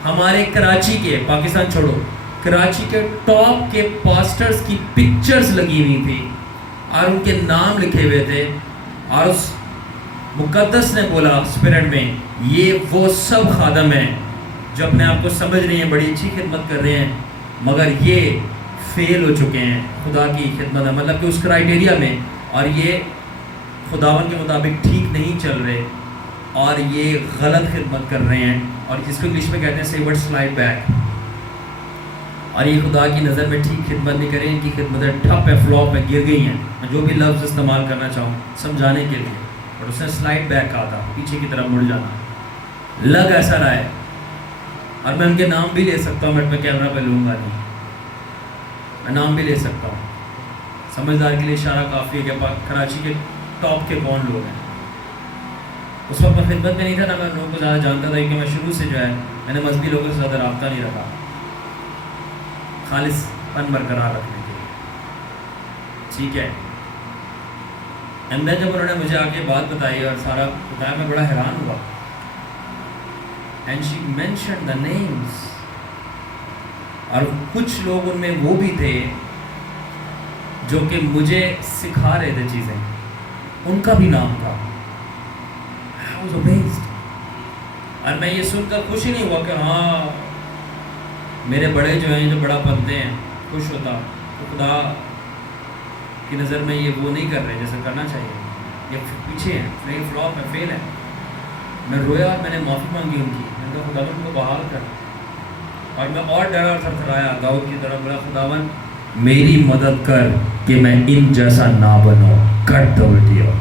ہمارے کراچی کے، پاکستان چھوڑو، کراچی کے ٹاپ کے پاسٹرز کی پکچرز لگی ہوئی تھی اور ان کے نام لکھے ہوئے تھے. اور اس مقدس نے بولا اسپرٹ میں، یہ وہ سب خادم ہیں جو اپنے آپ کو سمجھ رہے ہیں بڑی اچھی خدمت کر رہے ہیں، مگر یہ فیل ہو چکے ہیں خدا کی خدمت میں، مطلب کہ اس کرائٹیریا میں، اور یہ خداون کے مطابق ٹھیک نہیں چل رہے، اور یہ غلط خدمت کر رہے ہیں، اور جس کو انگلش میں کہتے ہیں سیورڈ سلائڈ بیک. اور یہ خدا کی نظر میں ٹھیک خدمت نہیں کریں، ان کی خدمتیں ٹھپ ہے، فلاپ ہے، گر گئی ہیں. میں جو بھی لفظ استعمال کرنا چاہوں سمجھانے کے لیے، اور اس نے سلائڈ بیک کہا تھا، پیچھے کی طرف مڑ جانا. لگ ایسا رہا ہے، اور میں ان کے نام بھی لے سکتا ہوں، میں کیمرہ پہ لوں گا نہیں، میں نام بھی لے سکتا ہوں. سمجھدار کے لیے اشارہ کافی ہے کہ کراچی کے ٹاپ کے کون لوگ ہیں. اس وقت میں خدمت میں نہیں تھا، نہ میں لوگوں کو زیادہ جانتا تھا، کیونکہ میں شروع سے جو ہے میں نے مذہبی لوگوں سے زیادہ رابطہ نہیں رکھا، خالص پن برقرار رکھنے کے لیے. ٹھیک ہے. اینڈ جب انہوں نے مجھے آ کے بات بتائی اور سارا بتایا، میں بڑا حیران ہوا. And she mentioned the names, اور کچھ لوگ ان میں وہ بھی تھے جو کہ مجھے سکھا رہے تھے چیزیں، ان کا بھی نام تھا. I was amazed. اور میں یہ سن کر خوش ہی نہیں ہوا کہ ہاں میرے بڑے جو ہیں، جو بڑا بنتے ہیں، خوش ہوتا. تو خدا کی نظر میں یہ وہ نہیں کر رہے جیسے کرنا چاہیے، یہ پیچھے ہیں، فلاپ ہے، فیل ہے. میں رویا اور میں نے معافی مانگی ان کی. میں نے کہا خداوند کو بحال کر. اور میں اور ڈرا اور تھرتھرایا داؤد کی طرح، بولا خداوند میری مدد کر کہ میں ان جیسا نہ بنوں. کٹ دا ویڈیو.